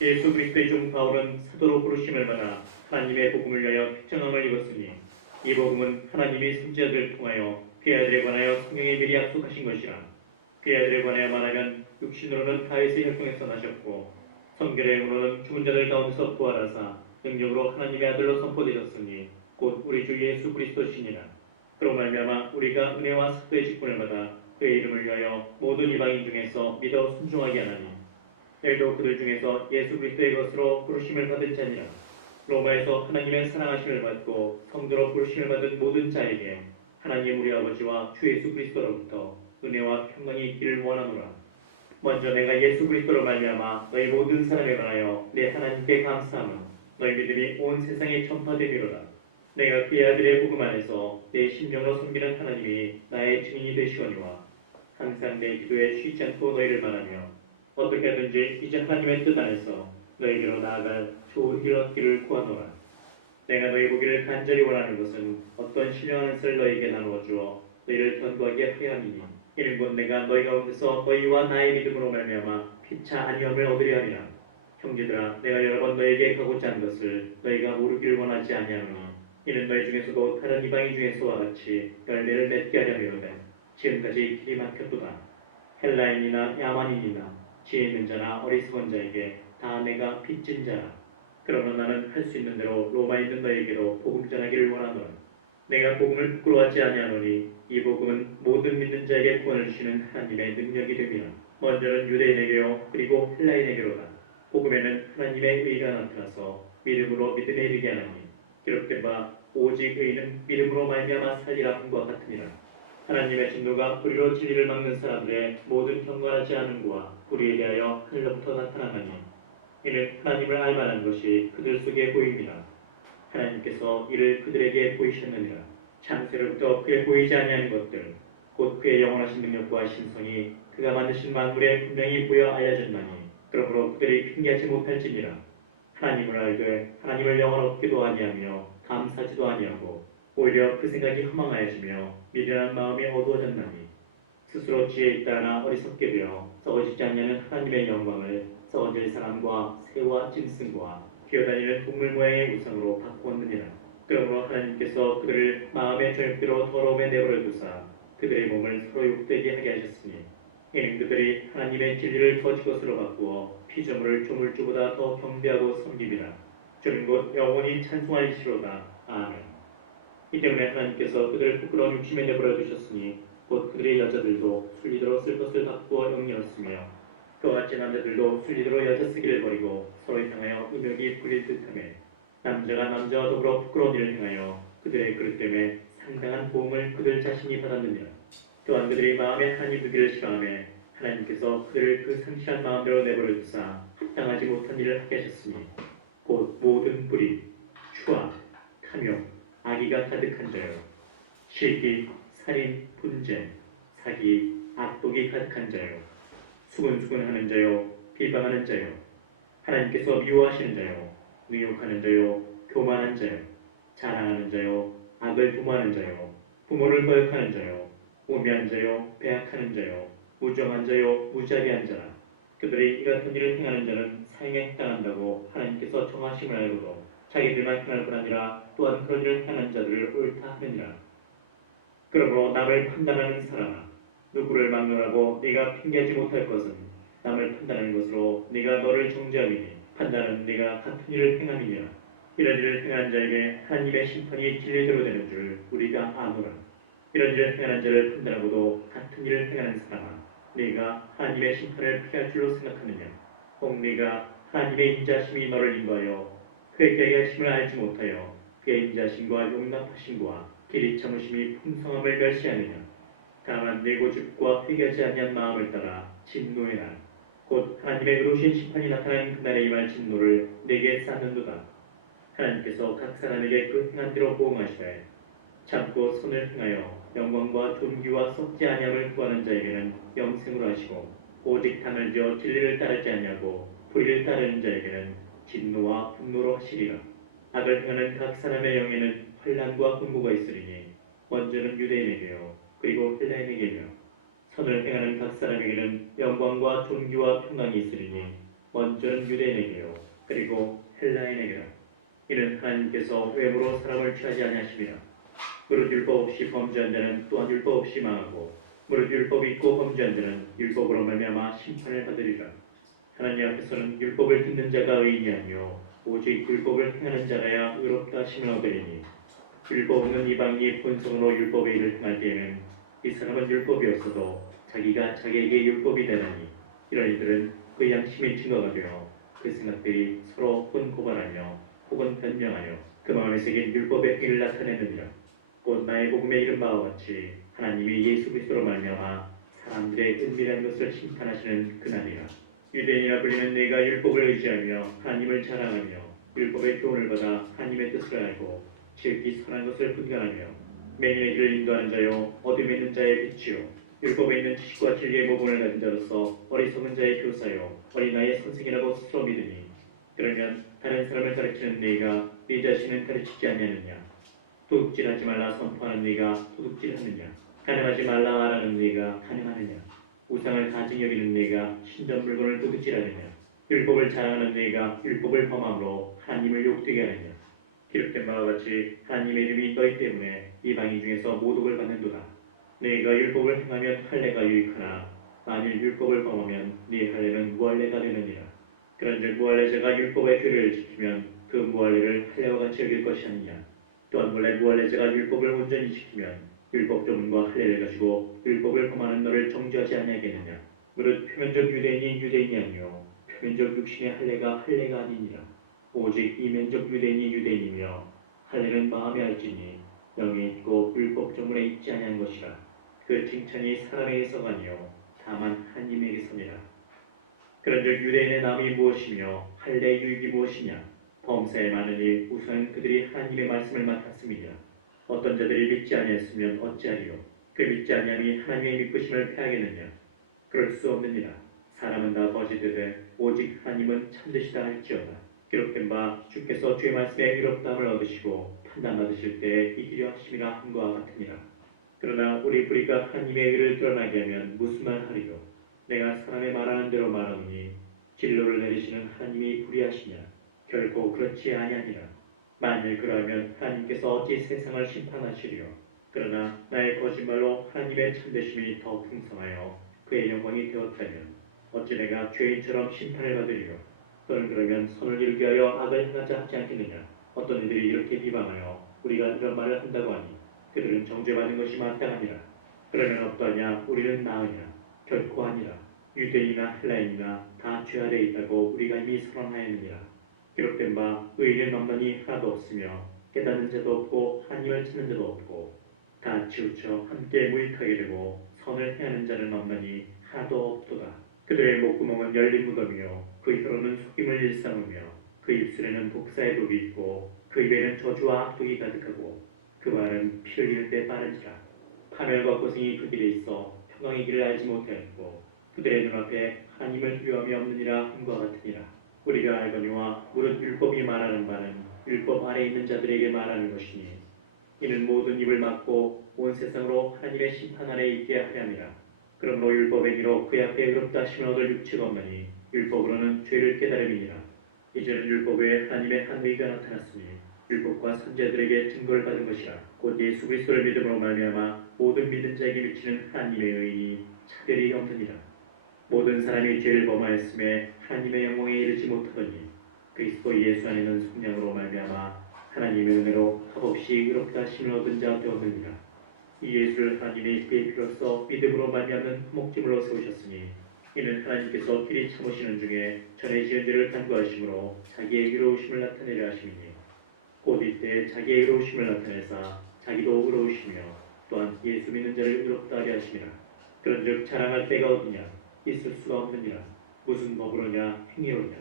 예수 그리스도의 종 바울은 사도로 부르심을 받아 하나님의 복음을 위하여 택정함을 입었으니 이 복음은 하나님이 선지자들을 통하여 그의 아들에 관하여 성경에 미리 약속하신 것이라. 그의 아들에 관하여 말하면 육신으로는 다윗의 혈통에서 나셨고 성결의 영으로는 죽은 자들 가운데서 부활하사 능력으로 하나님의 아들로 선포되셨으니 곧 우리 주 예수 그리스도시니라. 그로 말미암아 우리가 은혜와 사도의 직분을 받아 그의 이름을 위하여 모든 이방인 중에서 믿어 순종하게 하나니 너희도 그들 중에서 예수 그리스도의 것으로 부르심을 받은 자니라. 로마에서 하나님의 사랑하심을 받고 성도로 부르심을 받은 모든 자에게 하나님 우리 아버지와 주 예수 그리스도로부터 은혜와 평강이 있기를 원하노라. 먼저 내가 예수 그리스도로 말미암아 너희 모든 사람에 관하여 내 하나님께 감사함은 너희 믿음이 온 세상에 전파되리로다. 내가 그의 아들의 복음 안에서 내 심령으로 섬기는 하나님이 나의 증인이 되시오니와 항상 내 기도에 쉬지 않고 너희를 말하며 어떻게 하든지 이제 하나님의 뜻 안에서 너희에게로 나아갈 좋은 길 얻기를 구하노라. 내가 너희 보기를 간절히 원하는 것은 어떤 신령한 것을 너희에게 나누어 주어 너희를 견고하게 하려 함이니 이는 곧 내가 너희 가운데서 너희와 나의 믿음으로 말미암아 피차 아니함을 얻으려 함이라. 형제들아, 내가 여러 번 너희에게 가고자 한 것을 너희가 모르기를 원하지 아니하노니 이는 너희 중에서도 다른 이방인 중에서와 같이 열매를 맺게 하려 함이로되 지금까지 길이 막혔도다. 헬라인이나 야만인이나 지혜 있는 자나 어리석은 자에게 다 내가 빚진 자라. 그러나 나는 할 수 있는 대로 로마에 있는 너에게도 복음 전하기를 원하노라. 내가 복음을 부끄러워하지 아니하노니 이 복음은 모든 믿는 자에게 구원을 주시는 하나님의 능력이 됨이라. 먼저는 유대인에게요 그리고 헬라인에게로다. 복음에는 하나님의 의가 나타나서 믿음으로 믿음에 이르게 하나니 기록된 바 오직 의인은 믿음으로 말미암아 살리라 함과 같으니라. 하나님의 진노가 불의로 진리를 막는 사람들의 모든 경건하지 않은 고와 불의에 대하여 하늘로부터 나타나나니 이는 하나님을 알만한 것이 그들 속에 보입니다. 하나님께서 이를 그들에게 보이셨느니라. 창세로부터 그에 보이지 아니하는 것들 곧 그의 영원하신 능력과 신성이 그가 만드신 만물에 분명히 보여 알려졌나니 그러므로 그들이 핑계하지 못할지니라. 하나님을 알되 하나님을 영원롭기도 아니하며 감사하지도 아니하고 오히려 그 생각이 허망하여지며 미련한 마음이 어두워졌나니 스스로 지혜 있다 하나 어리석게 되어 썩어지지 않냐는 하나님의 영광을 썩어질 사람과 새와 짐승과 기어다니는 동물 모양의 우상으로 바꾸었느니라. 그러므로 하나님께서 그들을 마음의 저녁대로 더러움에 내버려 두사 그들의 몸을 서로 욕되게 하게 하셨으니 이는 그들이 하나님의 진리를 거짓 것으로 바꾸어 피조물을 조물주보다 더 경배하고 섬김이라. 주는 곧 영원히 찬송하시리로다. 아멘. 이 때문에 하나님께서 그들을 부끄러운 욕심에 내버려 두셨으니 곧 그들의 여자들도 순리대로 쓸 것을 바꾸어 영리었으며 그와 같이 남자들도 순리대로 여자 쓰기를 버리고 서로 향하여 음욕이 부릴 듯하며 남자가 남자와 더불어 부끄러운 일을 행하여 그들의 그릇 때문에 상당한 보응을 그들 자신이 받았느니라. 또한 그들이 마음에 하나님 두기를 싫어하며 하나님께서 그들을 그 상실한 마음대로 내버려 두사 합당하지 못한 일을 하게 하셨으니 곧 모든 불의, 추악, 탐욕, 악의가 가득한 자요 시기, 살인, 분쟁, 사기, 악독이 가득한 자요 수근수근하는 자요 비방하는 자요 하나님께서 미워하시는 자요 미혹하는 자요 교만한 자요 자랑하는 자요 악을 도모하는 자요 부모를 거역하는 자요 우매한 자요 배악하는 자요 무정한 자요 무자비한 자라. 그들이 이 같은 일을 행하는 자는 사형에 해당한다고 하나님께서 정하심을 알고도 자기들만 행할 뿐 아니라 또한 그런 일을 행하는 자들을 옳다 하느니라. 그러므로 남을 판단하는 사람아, 누구를 막론하고 네가 핑계하지 못할 것은 남을 판단하는 것으로 네가 너를 정죄함이니 판단은 네가 같은 일을 행함이니라. 이런 일을 행하는 자에게 하나님의 심판이 진리대로 되는 줄 우리가 아노라. 이런 일을 행하는 자를 판단하고도 같은 일을 행하는 사람아, 네가 하나님의 심판을 피할 줄로 생각하느냐? 혹 네가 하나님의 인자심이 너를 인도하여 그의 계획하심을 알지 못하여 그의 인자심과 용납하심과 길이 참으심이 풍성함을 멸시하느냐? 다만 네 고집과 회개하지 아니한 마음을 따라 진노의 날, 곧 하나님의 의로우신 심판이 나타나는 그날에 임할 진노를 내게 쌓는도다. 하나님께서 각 사람에게 그 행한 대로 보응하시되 참고 선을 행하여 영광과 존귀와 썩지 아니함을 구하는 자에게는 영생으로 하시고 오직 당을 지어 진리를 따르지 아니하고 불의를 따르는 자에게는 진노와 분노로 하시리라. 악을 행하는 각 사람의 영에는 환난과 분노가 있으리니 먼저는 유대인에게요 그리고 헬라인에게며 선을 행하는 각 사람에게는 영광과 존귀와 평강이 있으리니 먼저는 유대인에게요 그리고 헬라인에게라. 이는 하나님께서 외모로 사람을 취하지 아니하심이라. 무릇 율법 없이 범죄한 자는 또한 율법 없이 망하고 무릇 율법이 있고 범죄한 자는 율법으로 말미암아 심판을 받으리라. 하나님 앞에서는 율법을 듣는 자가 의인이 아니요 오직 율법을 행하는 자라야 의롭다 하심을 얻으리니 율법 없는 이방인이 본성으로 율법의 일을 행할 때에는 이 사람은 율법이 없어도 자기가 자기에게 율법이 되나니 이런 이들은 그 양심의 증거가 되어 그 생각들이 서로 혹은 고발하며 혹은 변명하여 그 마음에 새긴 율법의 행위를 나타내느니라. 곧 나의 복음에 이른 바와 같이 하나님이 예수 그리스도로 말미암아 사람들의 은밀한 것을 심판하시는 그날이라. 유대인이라 불리는 내가 율법을 의지하며 하나님을 자랑하며 율법의 교훈을 받아 하나님의 뜻을 알고 지극히 선한 것을 분간하며 매년의 길을 인도하는 자요 어둠에 있는 자의 빛이요 율법에 있는 지식과 진리의 모범을 가진 자로서 어리석은 자의 교사요 어린아이의 선생이라고 스스로 믿으니 그러면 다른 사람을 가르치는 네가 네 자신은 가르치지 아니하느냐? 도둑질하지 말라 선포하는 네가 도둑질하느냐? 가늠하지 말라 말하는 네가 가늠하느냐? 우상을 가증 여기는 네가 신전 물건을 도둑질하느냐? 율법을 자랑하는 네가 율법을 범함으로 하나님을 욕되게 하느냐? 기록된 바와 같이 하나님의 이름이 너희 때문에 이방인 중에서 모독을 받는도다. 네가 율법을 행하면 할례가 유익하나 만일 율법을 범하면 네 할례는 무할례가 되느니라. 그런즉 무할례자가 율법의 규례를 지키면 그 무할례를 할례와 같이 여길 것이 아니냐. 또한 원래 무할례자가 율법을 온전히 지키면 율법 조문과 할례를 가지고 율법을 범하는 너를 정죄하지 아니하겠느냐. 무릇 표면적 유대인이 유대인이 아니요 표면적 육신의 할례가 할례가 아니니라. 오직 이면적 유대인이 유대인이며 할례는 마음에 할지니 영에 있고 율법 조문에 있지 아니한 것이라. 그 칭찬이 사람에게서가 아니요 다만 하나님에게서니라. 그런즉 유대인의 남이 무엇이며 할례의 유익이 무엇이냐. 범사에 많으니 우선 그들이 하나님의 말씀을 맡았음이니라. 어떤 자들이 믿지 아니했으면 어찌하리요. 그 믿지 아니함이 하나님의 믿으심을 패하겠느냐. 그럴 수 없느니라. 사람은 다 거짓되되 오직 하나님은 참되시다 할지어다. 기록된 바 주께서 주의 말씀에 의롭다함을 얻으시고 판단받으실 때에 이기려 하심이라 함과 같으니라. 그러나 우리 뿌리가 하나님의 의를 드러나게 하면 무슨 말 하리요. 내가 사람의 말하는 대로 말하노니 진로를 내리시는 하나님이 불의하시냐. 결코 그렇지 아니하니라. 만일 그러하면 하나님께서 어찌 세상을 심판하시리요. 그러나 나의 거짓말로 하나님의 참되심이 더 풍성하여 그의 영광이 되었다면 어찌 내가 죄인처럼 심판을 받으리요. 또는 그러면 선을 이루게 하여 악을 행하자 하지 않겠느냐. 어떤 이들이 이렇게 비방하여 우리가 이런 말을 한다고 하니 그들은 정죄받는 것이 마땅하니라. 그러면 어떠하냐. 우리는 나으냐. 결코 아니라. 유대인이나 헬라인이나 다 죄 아래 있다고 우리가 이미 선언하였느니라. 기록된 바 의인은 없나니 하나도 없으며 깨닫는 자도 없고 하나님을 찾는 자도 없고 다 치우쳐 함께 무익하게 되고 선을 행하는 자는 없나니 하나도 없도다. 그들의 목구멍은 열린 무덤이요 그 혀로는 속임을 일삼으며 그 입술에는 독사의 독이 있고 그 입에는 저주와 악독이 가득하고 그 말은 피 흘리는 데 빠른지라. 파멸과 고생이 그 길에 있어 평강의 길을 알지 못하였고 그들의 눈앞에 하나님을 두려움이 없느니라 함과 같으니라. 우리가 알거니와 무릇 율법이 말하는 바는 율법 아래 있는 자들에게 말하는 것이니 이는 모든 입을 막고 온 세상으로 하나님의 심판 아래 있게 하려니라. 그러므로 율법의 미로 그 앞에 의롭다 하심을 얻을 육체가 없나니 율법으로는 죄를 깨달음이니라. 이제는 율법 외에 하나님의 한 의가 나타났으니 율법과 선지자들에게 증거를 받은 것이라. 곧 예수 그리스도를 믿음으로 말미암아 모든 믿는 자에게 미치는 하나님의 의인이 차별이 없느니라. 모든 사람이 죄를 범하였음에 하나님의 영광에 이르지 못하더니 그리스도 예수 안에는 속량으로 말미암아 하나님의 은혜로 값없이 의롭다 하심을 얻은 자 되었느니라. 이 예수를 하나님의 그의 피로써 믿음으로 말미암는 목짐으로 세우셨으니 이는 하나님께서 길이 참으시는 중에 전에 지은 죄를 간구하심으로 자기의 의로우심을 나타내려 하심이니 곧 이때 자기의 의로우심을 나타내사 자기도 의로우시며 또한 예수 믿는 자를 의롭다 하려 하심이라. 그런즉 자랑할 때가 어디냐. 있을 수가 없느니라. 무슨 법으로냐. 행위로냐.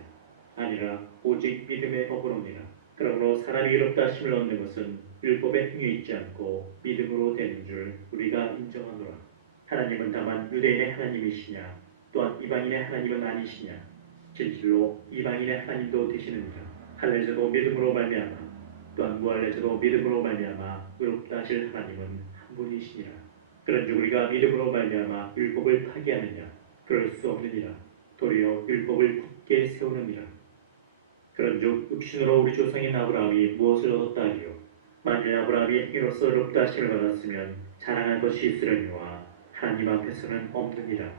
아니라 오직 믿음의 법으로니라. 그러므로 사람이 의롭다 하심을 얻는 것은 율법의 행위 있지 않고 믿음으로 되는 줄 우리가 인정하노라. 하나님은 다만 유대인의 하나님이시냐 또한 이방인의 하나님은 아니시냐. 진실로 이방인의 하나님도 되시느니라. 할례자도 믿음으로 말미암아 또한 무할례자도 믿음으로 말미암아 의롭다 하실 하나님은 한 분이시니라. 그런즉 우리가 믿음으로 말미암아 율법을 파기하느냐. 그럴 수 없느니라. 도리어 율법을 굳게 세우느니라. 그런즉 육신으로 우리 조상인 아브라함이 무엇을 얻었다 하리요? 만일 아브라함이 행위로서 의롭다 하심을 받았으면 자랑할 것이 있으려니와 하나님 앞에서는 없느니라.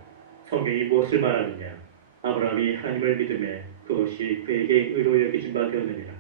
성경이 무엇을 말하느냐? 아브라함이 하나님을 믿음에 그것이 그에게 의로 여겨진 바 되었느니라.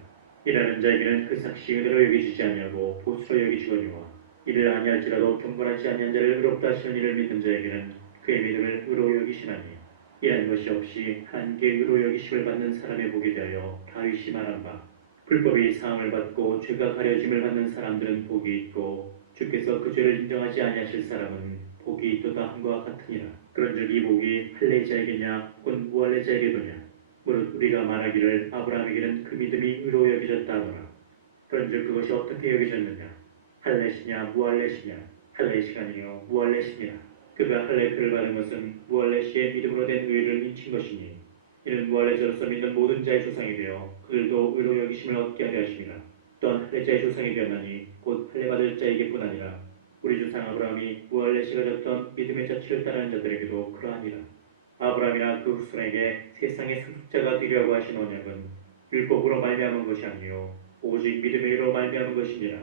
일하는 자에게는 그 삭시 은혜로 여겨지지 아니하고 보수로 여겨지거니와 이를 아니할지라도 경건하지 아니한 자를 의롭다 하시는 이를 믿는 자에게는 그의 믿음을 의로 여기시나니 이라는 것이 없이 하나님께 의로 여기심을 받는 사람의 복에 대하여 다윗이 말한 바 불법이 사함을 받고 죄가 가려짐을 받는 사람들은 복이 있고 주께서 그 죄를 인정하지 아니하실 사람은 복이 있도다 함과 같으니라. 그런즉 이 복이 할례자에게냐 혹은 무할례자에게도냐? 무릇 우리가 말하기를 아브라함에게는 그 믿음이 의로 여겨졌다 하노라. 그런즉 그것이 어떻게 여겨졌느냐? 할례시냐 무할례시냐? 할례시가 아니요 무할례시니라. 그가 할례표를 받은 것은 무할례시의 믿음으로 된 의를 인친 것이니 이는 무할례자로서 믿는 모든 자의 조상이 되어 그들도 의로 여기심을 얻게 하려 하심이라. 또한 할례자의 조상이 되었나니 곧 할례받을 자에게뿐 아니라 우리 조상 아브라함이 무할례시가 졌던 믿음의 자취를 따르는 자들에게도 그러하니라. 아브라함이나 그 후손에게 세상의 상속자가 되려고 하신 언약은 율법으로 말미암은 것이 아니요 오직 믿음의 의로 말미암은 것이니라.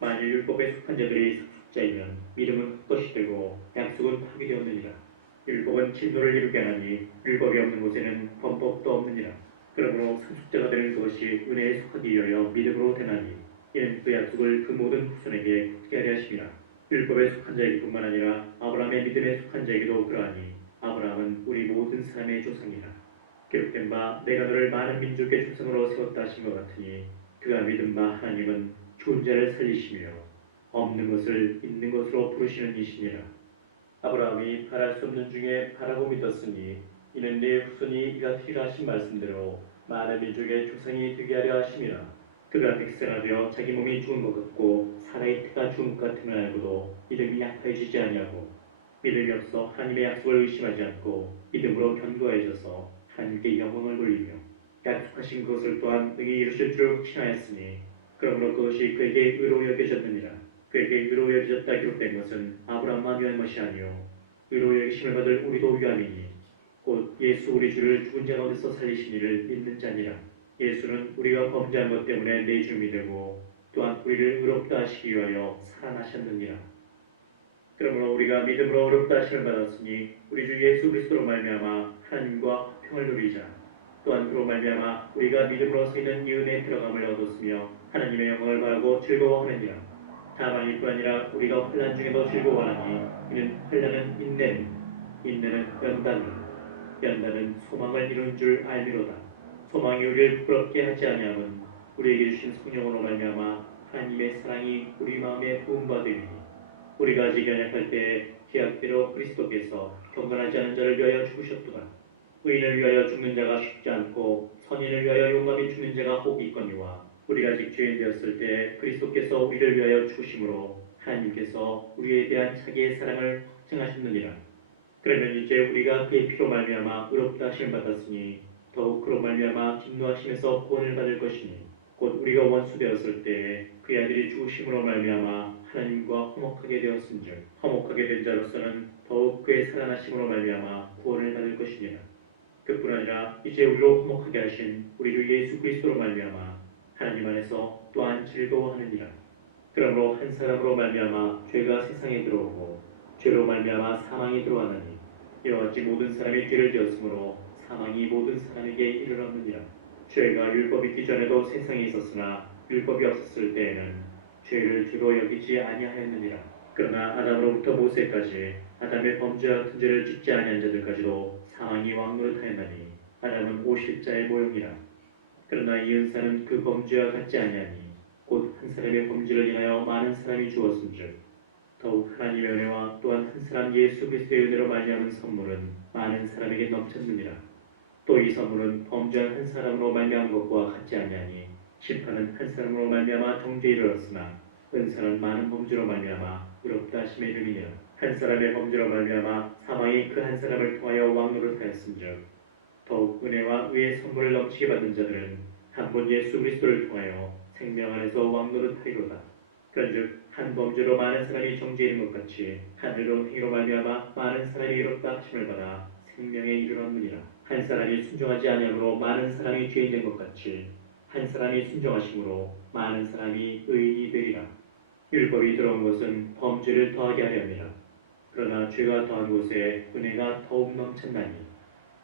만일 율법에 속한 자들이 상속자이면 믿음은 헛것이 되고 약속은 파기되었느니라. 율법은 진노를 이루게 하나니 율법이 없는 곳에는 범법도 없느니라. 그러므로 상속자가 되는 것이 은혜에 속하기 위하여 믿음으로 되나니 이는 그 약속을 그 모든 후손에게 굳게 하려 하심이라. 율법에 속한 자에게뿐만 아니라 아브라함의 믿음에 속한 자에게도 그러하니 아브라함은 우리 모든 사람의 조상이라. 기록된 바 내가 너를 많은 민족의 조상으로 세웠다 하신 것 같으니 그가 믿은 바 하나님은 죽은 자를 살리시며 없는 것을 있는 것으로 부르시는 이시니라. 아브라함이 바랄 수 없는 중에 바라고 믿었으니 이는 네 후손이 이가 되리라 하신 말씀대로 많은 민족의 조상이 되게 하려 하심이라. 그가 백세가 되어 자기 몸이 죽은 것 같고 사라의 태가 죽은 것 같음을 알고도 믿음이 약해지지 아니하고 믿음이 없어 하나님의 약속을 의심하지 않고 믿음으로 견고해져서 하나님께 영광을 돌리며 약속하신 것을 또한 능히 이루실 줄을 확신하였으니 그러므로 그것이 그에게 의로 여겨졌느니라. 그에게 의로 여겨졌다 기록된 것은 아브라함만 위한 것이 아니요 의로 여기심을 받을 우리도 위함이니 곧 예수 우리 주를 죽은 자 가운데서 살리신 이를 믿는 자니라. 예수는 우리가 범죄한 것 때문에 내줌이 되고 또한 우리를 의롭다 하시기 위하여 살아나셨느니라. 그러므로 우리가 믿음으로 의롭다 하심을 받았으니 우리 주 예수 그리스도로 말미암아 하나님과 화평을 누리자. 또한 그로 말미암아 우리가 믿음으로 쓰이는 이 은혜에 들어감을 얻었으며 하나님의 영광을 바라고 즐거워하느니라. 다만 이뿐 아니라 우리가 환난 중에도 즐거워하니 이는 환난은 인내니 인내는 연단이 연단은 소망을 이룬 줄 알미로다. 소망이 우리를 부끄럽게 하지 아니함은 우리에게 주신 성령으로 말미암아 하나님의 사랑이 우리 마음에 부음받으리니 우리가 아직 연약할 때에 계약대로 그리스도께서 경건하지 않은 자를 위하여 죽으셨도다. 의인을 위하여 죽는 자가 쉽지 않고 선인을 위하여 용감히 죽는 자가 혹 있거니와 우리가 아직 죄인 되었을 때 그리스도께서 우리를 위하여 죽으심으로 하나님께서 우리에 대한 자기의 사랑을 확증하셨느니라. 그러면 이제 우리가 그의 피로 말미암아 의롭다 하심을 받았으니 더욱 그로 말미암아 진노하심에서 구원을 받을 것이니 곧 우리가 원수 되었을 때에 그의 아들이 죽으심으로 말미암아 하나님과 화목하게 되었은즉 화목하게 된 자로서는 더욱 그의 살아나심으로 말미암아 구원을 받을 것이니라. 그뿐 아니라 이제 우리로 화목하게 하신 우리 주 예수 그리스도로 말미암아 하나님 안에서 또한 즐거워하느니라. 그러므로 한 사람으로 말미암아 죄가 세상에 들어오고 죄로 말미암아 사망이 들어왔나니 이와 같이 모든 사람이 죄를 지었으므로 사망이 모든 사람에게 이르렀느니라. 죄가 율법이 있기 전에도 세상에 있었으나 율법이 없었을 때에는 죄를 죄로 여기지 아니하였느니라. 그러나 아담으로부터 모세까지 아담의 범죄와 같은 죄를 짓지 아니한 자들까지도 사망이 왕노릇하였나니 아담은 오실자의 모형이라. 그러나 이 은사는 그 범죄와 같지 아니하니 곧 한 사람의 범죄를 인하여 많은 사람이 죽었은즉 더욱 하나님의 은혜와 또한 한 사람 예수 그리스도의 은혜로 말미암은 선물은 많은 사람에게 넘쳤느니라. 또 이 선물은 범죄한 한 사람으로 말미암은 것과 같지 아니하니 심판은 한 사람으로 말미암아 정죄에 이르렀으나 은사는 많은 범죄로 말미암아 의롭다 하심에 이르니라. 한 사람의 범죄로 말미암아 사망이 그 한 사람을 통하여 왕노릇하였은즉 더욱 은혜와 의의 선물을 넘치게 받는 자들은 한 번 예수 그리스도를 통하여 생명 안에서 왕노릇하리로다. 그런즉 한 범죄로 많은 사람이 정죄에 이른 것 같이 한 의로운 행위로 말미암아 많은 사람이 의롭다 하심을 받아 생명에 이르렀느니라. 한 사람이 순종하지 아니함으로 많은 사람이 죄인 된 것 같이 한 사람이 순종하심으로 많은 사람이 의인이 되리라. 율법이 들어온 것은 범죄를 더하게 하려 함이라. 그러나 죄가 더한 곳에 은혜가 더욱 넘쳤나니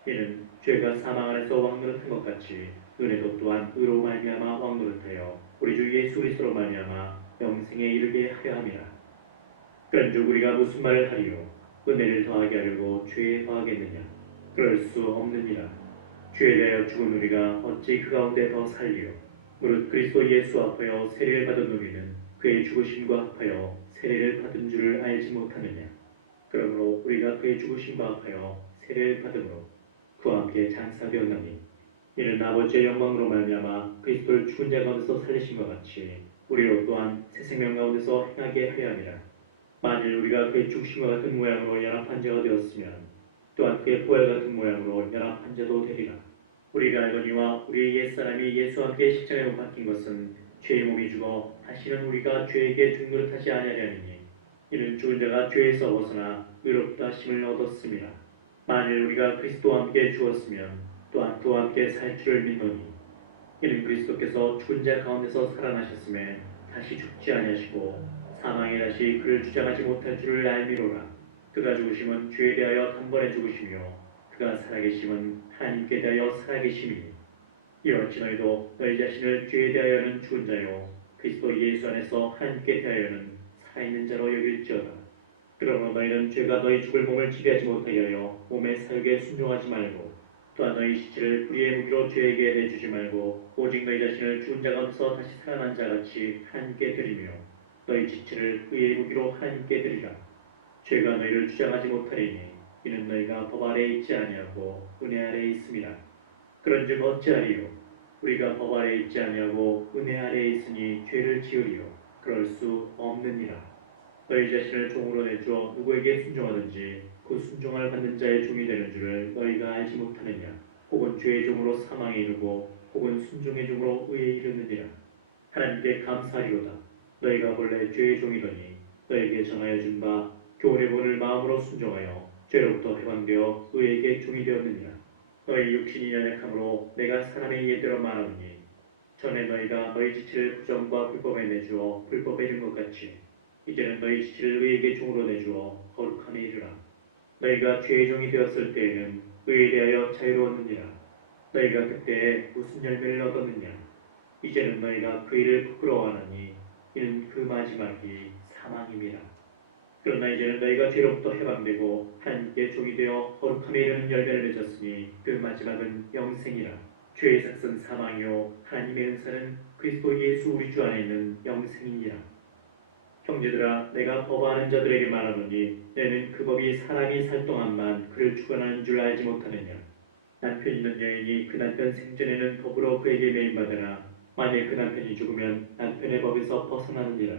이는 죄가 사망 안에서 왕노릇한 것 같이 은혜도 또한 의로 말미암아 왕노릇하여 우리 주 예수 그리스도로 말미암아 영생에 이르게 하려 함이라. 그런즉 우리가 무슨 말을 하리요? 은혜를 더하게 하려고 죄에 더하겠느냐? 그럴 수 없느니라. 죄에 대하여 죽은 우리가 어찌 그 가운데 더 살리요? 무릇 그리스도 예수 앞하여 세례를 받은 우리는 그의 죽으심과 합하여 세례를 받은 줄을 알지 못하느냐? 그러므로 우리가 그의 죽으심과 합하여 세례를 받음으로 그와 함께 장사되었나니 이는 아버지의 영광으로 말미암아 그리스도를 죽은 자 가운데서 살리신 것 같이 우리로 또한 새 생명 가운데서 행하게 하려 함이라. 만일 우리가 그의 죽으심과 같은 모양으로 연합한 자가 되었으면 또한 그의 부활 같은 모양으로 연합한 자도 되리라. 우리가 알거니와 우리의 옛사람이 예수와 함께 십자가에 못 박힌 것은 죄의 몸이 죽어 다시는 우리가 죄에게 죽노릇하지 아니하리니 이는 죽은 자가 죄에서 벗어나 의롭다 하심을 얻었습니다. 만일 우리가 그리스도와 함께 죽었으면 또한 그와 함께 살 줄을 믿노니 이는 그리스도께서 죽은 자 가운데서 살아나셨음에 다시 죽지 아니하시고 사망에 다시 그를 주장하지 못할 줄을 알미로라. 그가 죽으심은 죄에 대하여 단번에 죽으시며 그가 살아계심은 하나님께 대하여 살아계심이니 이렇지 너희도 너희 자신을 죄에 대하여는 죽은 자요 그리스도 예수 안에서 하나님께 대하여는 살아있는 자로 여길지어다. 그러므로 너희는 죄가 너희 죽을 몸을 지배하지 못하게 하여 몸의 사욕에 순종하지 말고 또한 너희 시체를 불의의 무기로 죄에게 내주지 말고 오직 너희 자신을 죽은 자 가운데서 다시 살아난 자같이 하나님께 드리며 너희 지체를 의의 무기로 하나님께 드리라. 죄가 너희를 주장하지 못하리니 이는 너희가 법 아래에 있지 아니하고 은혜 아래에 있음이라. 그런즉 어찌하리요? 우리가 법 아래에 있지 아니하고 은혜 아래에 있으니 죄를 지으리요? 그럴 수 없느니라. 너희 자신을 종으로 내주어 누구에게 순종하든지 그 순종을 받는 자의 종이 되는 줄을 너희가 알지 못하느냐? 혹은 죄의 종으로 사망에 이르고 혹은 순종의 종으로 의에 이르느니라. 하나님께 감사하리로다. 너희가 본래 죄의 종이더니 너희에게 전하여 준 바 교훈의 본을 마음으로 순종하여 죄로부터 해방되어 의에게 종이 되었느니라. 너희 육신이 연약함으로 내가 사람의 예대로 말하노니 전에 너희가 너희 지체를 부정과 불법에 내주어 불법에 이른 것 같이 이제는 너희 지체를 의에게 종으로 내주어 거룩함에 이르라. 너희가 죄의 종이 되었을 때에는 의에 대하여 자유로웠느니라. 너희가 그때에 무슨 열매를 얻었느냐? 이제는 너희가 그 일을 부끄러워하나니 이는 그 마지막이 사망임이라. 그러나 이제는 너희가 죄로부터 해방되고 하나님께 종이 되어 거룩함에 이르는 열매를 맺었으니 그 마지막은 영생이라. 죄의 삭은 사망이요 하나님의 은사는 그리스도 예수 우리 주 안에 있는 영생이니라. 형제들아 내가 법아하는 자들에게 말하노니 너희는 그 법이 사람이 살 동안만 그를 주관하는 줄 알지 못하느냐. 남편 있는 여인이 그 남편 생전에는 법으로 그에게 매인받으나 만일 그 남편이 죽으면 남편의 법에서 벗어나느니라.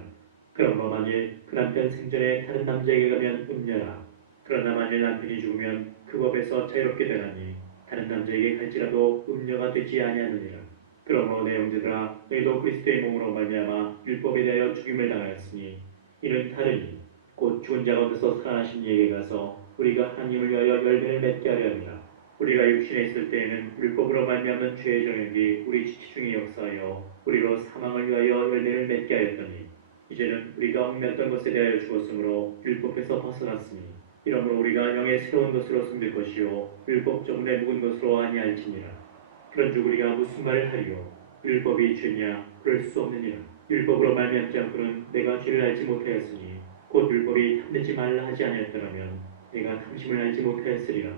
그러므로 만일 그 남편 생전에 다른 남자에게 가면 음녀라. 그러나 만일 남편이 죽으면 그 법에서 자유롭게 되나니 다른 남자에게 갈지라도 음녀가 되지 아니하느니라. 그러므로 내 형제들아 너희도 그리스도의 몸으로 말미암아 율법에 대하여 죽임을 당하였으니 이는 다르니 곧 죽은 자 가운데서 살아나신 이에게 가서 우리가 하나님을 위하여 열매를 맺게 하려 함이라. 우리가 육신에 있을 때에는 율법으로 말미암은 죄의 정욕이 우리 지체 중에 역사하여 우리로 사망을 위하여 열매를 맺게 하였더니 이제는 우리가 얽매였던 것에 대하여 죽었으므로 율법에서 벗어났으니 이러므로 우리가 영의 새로운 것으로 섬길 것이요 율법 때문에 묵은 것으로 아니할지니라. 그런즉 우리가 무슨 말을 하리요? 율법이 죄냐? 그럴 수 없느니라. 율법으로 말미암지 않고는 내가 죄를 알지 못하였으니 곧 율법이 탐내지 말라 하지 아니했더라면 내가 탐심을 알지 못하였으리라.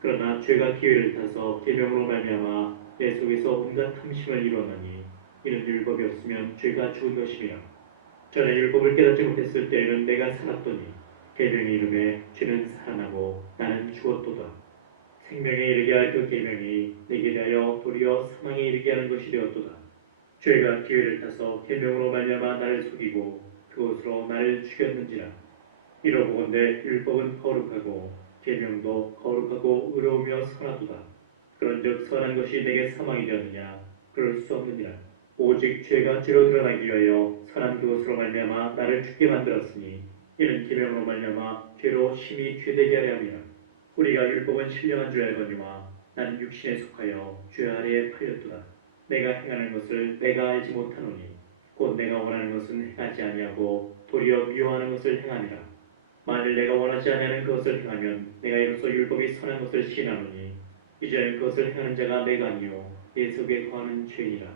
그러나 죄가 기회를 타서 계명으로 말미암아 내 속에서 온갖 탐심을 이루었나니 이는 율법이 없으면 죄가 죽은 것임이라. 전에 율법을 깨닫지 못했을 때에는 내가 살았더니 계명이 이름에 죄는 살아나고 나는 죽었도다. 생명에 이르게 할 그 계명이 내게 대하여 도리어 사망에 이르게 하는 것이 되었도다. 죄가 기회를 타서 계명으로 말미암아 나를 속이고 그것으로 나를 죽였는지라. 이러보건대 율법은 거룩하고 계명도 거룩하고 의로우며 선하도다. 그런즉 선한 것이 내게 사망이 되었느냐? 그럴 수 없느니라. 오직 죄가 죄로 드러나기 위하여 선한 그것으로 말미암아 나를 죽게 만들었으니 이는 계명으로 말미암아 죄로 심히 죄되게 하려 함이라. 우리가 율법은 신령한 줄 알거니와 나는 육신에 속하여 죄 아래에 팔렸도다. 내가 행하는 것을 내가 알지 못하노니 곧 내가 원하는 것은 행하지 아니하고 도리어 미워하는 것을 행함이라. 만일 내가 원하지 아니하는 그것을 행하면 내가 이로써 율법이 선한 것을 시인하노니 이제는 그것을 행하는 자가 내가 아니요 내 속에 거하는 죄이니라.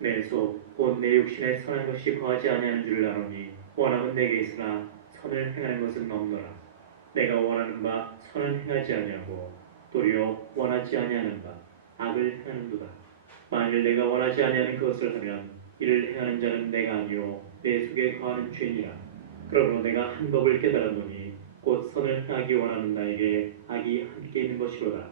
내 속 곧 내 육신에 선한 것이 거하지 아니하는 줄을 아노니 원함은 내게 있으나 선을 행하는 것은 없노라. 내가 원하는 바 선은 행하지 아니하고 도리어 원하지 아니하는 바 악을 행하는도다. 만일 내가 원하지 아니하는 그것을 하면 이를 행하는 자는 내가 아니요 내 속에 거하는 죄니라. 그러므로 내가 한 법을 깨달았노니 곧 선을 행하기 원하는 나에게 악이 함께 있는 것이로다.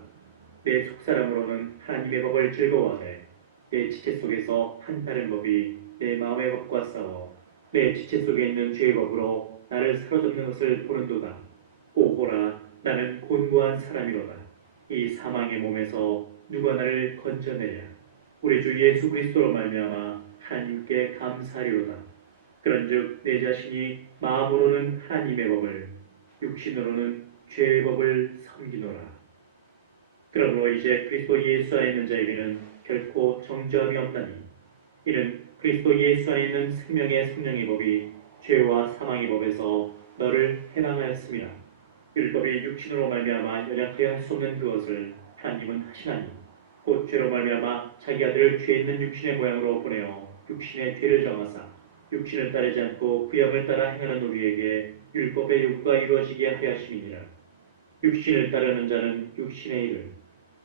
내 속사람으로는 하나님의 법을 즐거워하되 내 지체 속에서 한 다른 법이 내 마음의 법과 싸워 내 지체 속에 있는 죄의 법으로 나를 사로잡는 것을 보는도다. 오호라, 나는 곤고한 사람이로다. 이 사망의 몸에서 누가 나를 건져내랴. 우리 주 예수 그리스도로 말미암아 하나님께 감사하리로다. 그런즉 내 자신이 마음으로는 하나님의 법을 육신으로는 죄의 법을 섬기노라. 그러므로 이제 그리스도 예수 안에 있는 자에게는 결코 정죄함이 없나니 이는 그리스도 예수 안에 있는 생명의 성령의 법이 죄와 사망의 법에서 너를 해방하였습니다. 율법이 육신으로 말미암아 연약하여 할 수 없는 그것을 하나님은 하시나니 곧 죄로 말미암아 자기 아들을 죄 있는 육신의 모양으로 보내어 육신의 죄를 정하사 육신을 따르지 않고 그 영을 따라 행하는 우리에게 율법의 요구가 이루어지게 하려 하심이니라. 육신을 따르는 자는 육신의 일을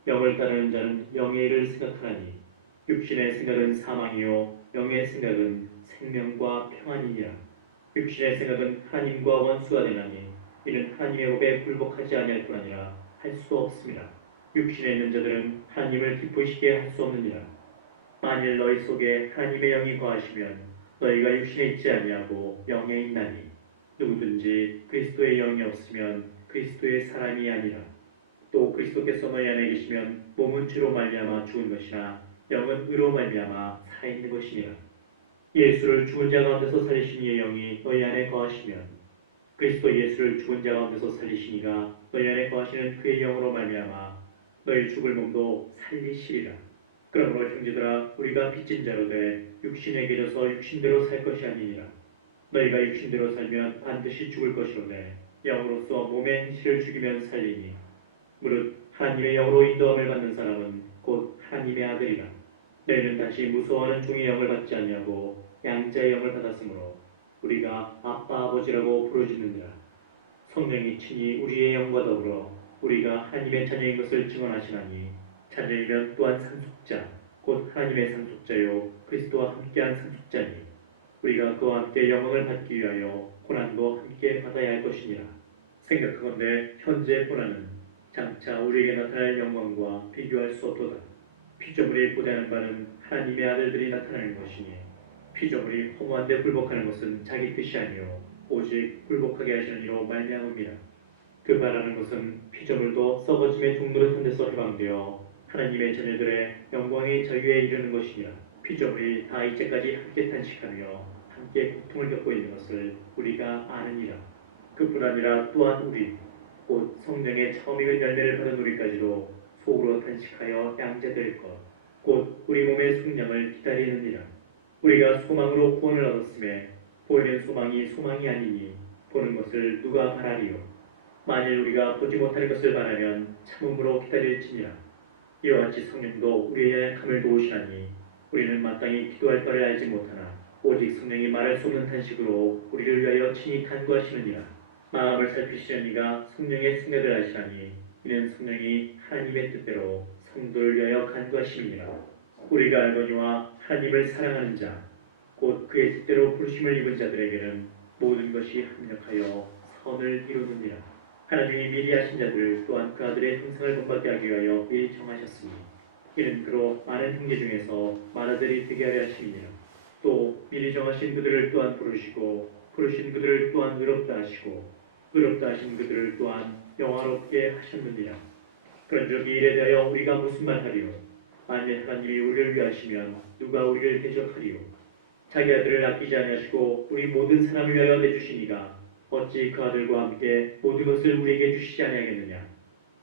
영을 따르는 자는 영의 일을 생각하나니 육신의 생각은 사망이요 영의 생각은 생명과 평안이니라. 육신의 생각은 하나님과 원수가 되나니 이는 하나님의 법에 굴복하지 아니할 뿐 아니라 할 수도 없습니다. 육신에 있는 자들은 하나님을 기쁘시게 할 수 없느니라. 만일 너희 속에 하나님의 영이 거하시면 너희가 육신에 있지 아니하고 영에 있나니 누구든지 그리스도의 영이 없으면 그리스도의 사람이 아니라. 또 그리스도께서 너희 안에 계시면 몸은 죄로 말미암아 죽은 것이나 영은 의로 말미암아 살아있는 것이니라. 예수를 죽은 자 가운데서 살리신 이의 영이 너희 안에 거하시면 그리스도 예수를 죽은 자 가운데서 살리시니가 너희 안에 거하시는 그의 영으로 말미암아 너희 죽을 몸도 살리시리라. 그러므로 형제들아 우리가 빚진 자로 돼 육신에 계셔서 육신대로 살 것이 아니니라. 너희가 육신대로 살면 반드시 죽을 것이로되 영으로서 몸의 행실을 죽이면 살리니 무릇 하나님의 영으로 인도함을 받는 사람은 곧 하나님의 아들이라. 너희는 다시 무서워하는 종의 영을 받지 아니하고 양자의 영을 받았으므로 우리가 아빠 아버지라고 부르짖느니라. 성령이 친히 우리의 영과 더불어 우리가 하나님의 자녀인 것을 증언하시나니 자녀이면 또한 상속자 곧 하나님의 상속자요 그리스도와 함께한 상속자니 우리가 그와 함께 영광을 받기 위하여 고난도 함께 받아야 할 것이니라. 생각하건대 현재의 고난은 장차 우리에게 나타날 영광과 비교할 수 없도다. 피조물이 보다는 바는 하나님의 아들들이 나타나는 것이니 피조물이 허무한 데 굴복하는 것은 자기 뜻이 아니요 오직 굴복하게 하시는 이로 말미암음이라. 그 바라는 것은 피조물도 썩어짐의 종노릇한 데서 해방되어 하나님의 자녀들의 영광의 자유에 이르는 것이니라. 피조물이 다 이제까지 함께 탄식하며 함께 고통을 겪고 있는 것을 우리가 아느니라. 그뿐 아니라 또한 우리 곧 성령의 처음 익은 열매를 받은 우리까지도 속으로 탄식하여 양자될 것 곧 우리 몸의 속량을 기다리느니라. 우리가 소망으로 구원을 얻었음에 보이는 소망이 소망이 아니니 보는 것을 누가 바라리요. 만일 우리가 보지 못하는 것을 바라면 참음으로 기다릴지니라. 이와 같이 성령도 우리의 약함을 도우시나니 우리는 마땅히 기도할 바를 알지 못하나 오직 성령이 말할 수 없는 탄식으로 우리를 위하여 친히 간구하시느니라. 마음을 살피시는 이가 성령의 생각을 하시나니 이는 성령이 하나님의 뜻대로 성도를 위하여 간구하심이니라. 우리가 알거니와 하나님을 사랑하는 자 곧 그의 뜻대로 부르심을 입은 자들에게는 모든 것이 합력하여 선을 이루느니라. 하나님이 미리 하신 자들을 또한 그 아들의 형상을 본받게 하기 위하여 미리 정하셨으니 이는 그로 많은 형제 중에서 맏아들이 되게 하려 하심이니라. 또 미리 정하신 그들을 또한 부르시고 부르신 그들을 또한 의롭다 하시고 의롭다 하신 그들을 또한 영화롭게 하셨느니라. 그런즉 이 일에 대하여 우리가 무슨 말하리요? 만일 하나님이 우리를 위하시면 누가 우리를 대적하리요? 자기 아들을 아끼지 아니하시고 우리 모든 사람을 위하여 내주시니가 어찌 그 아들과 함께 모든 것을 우리에게 주시지 아니하겠느냐?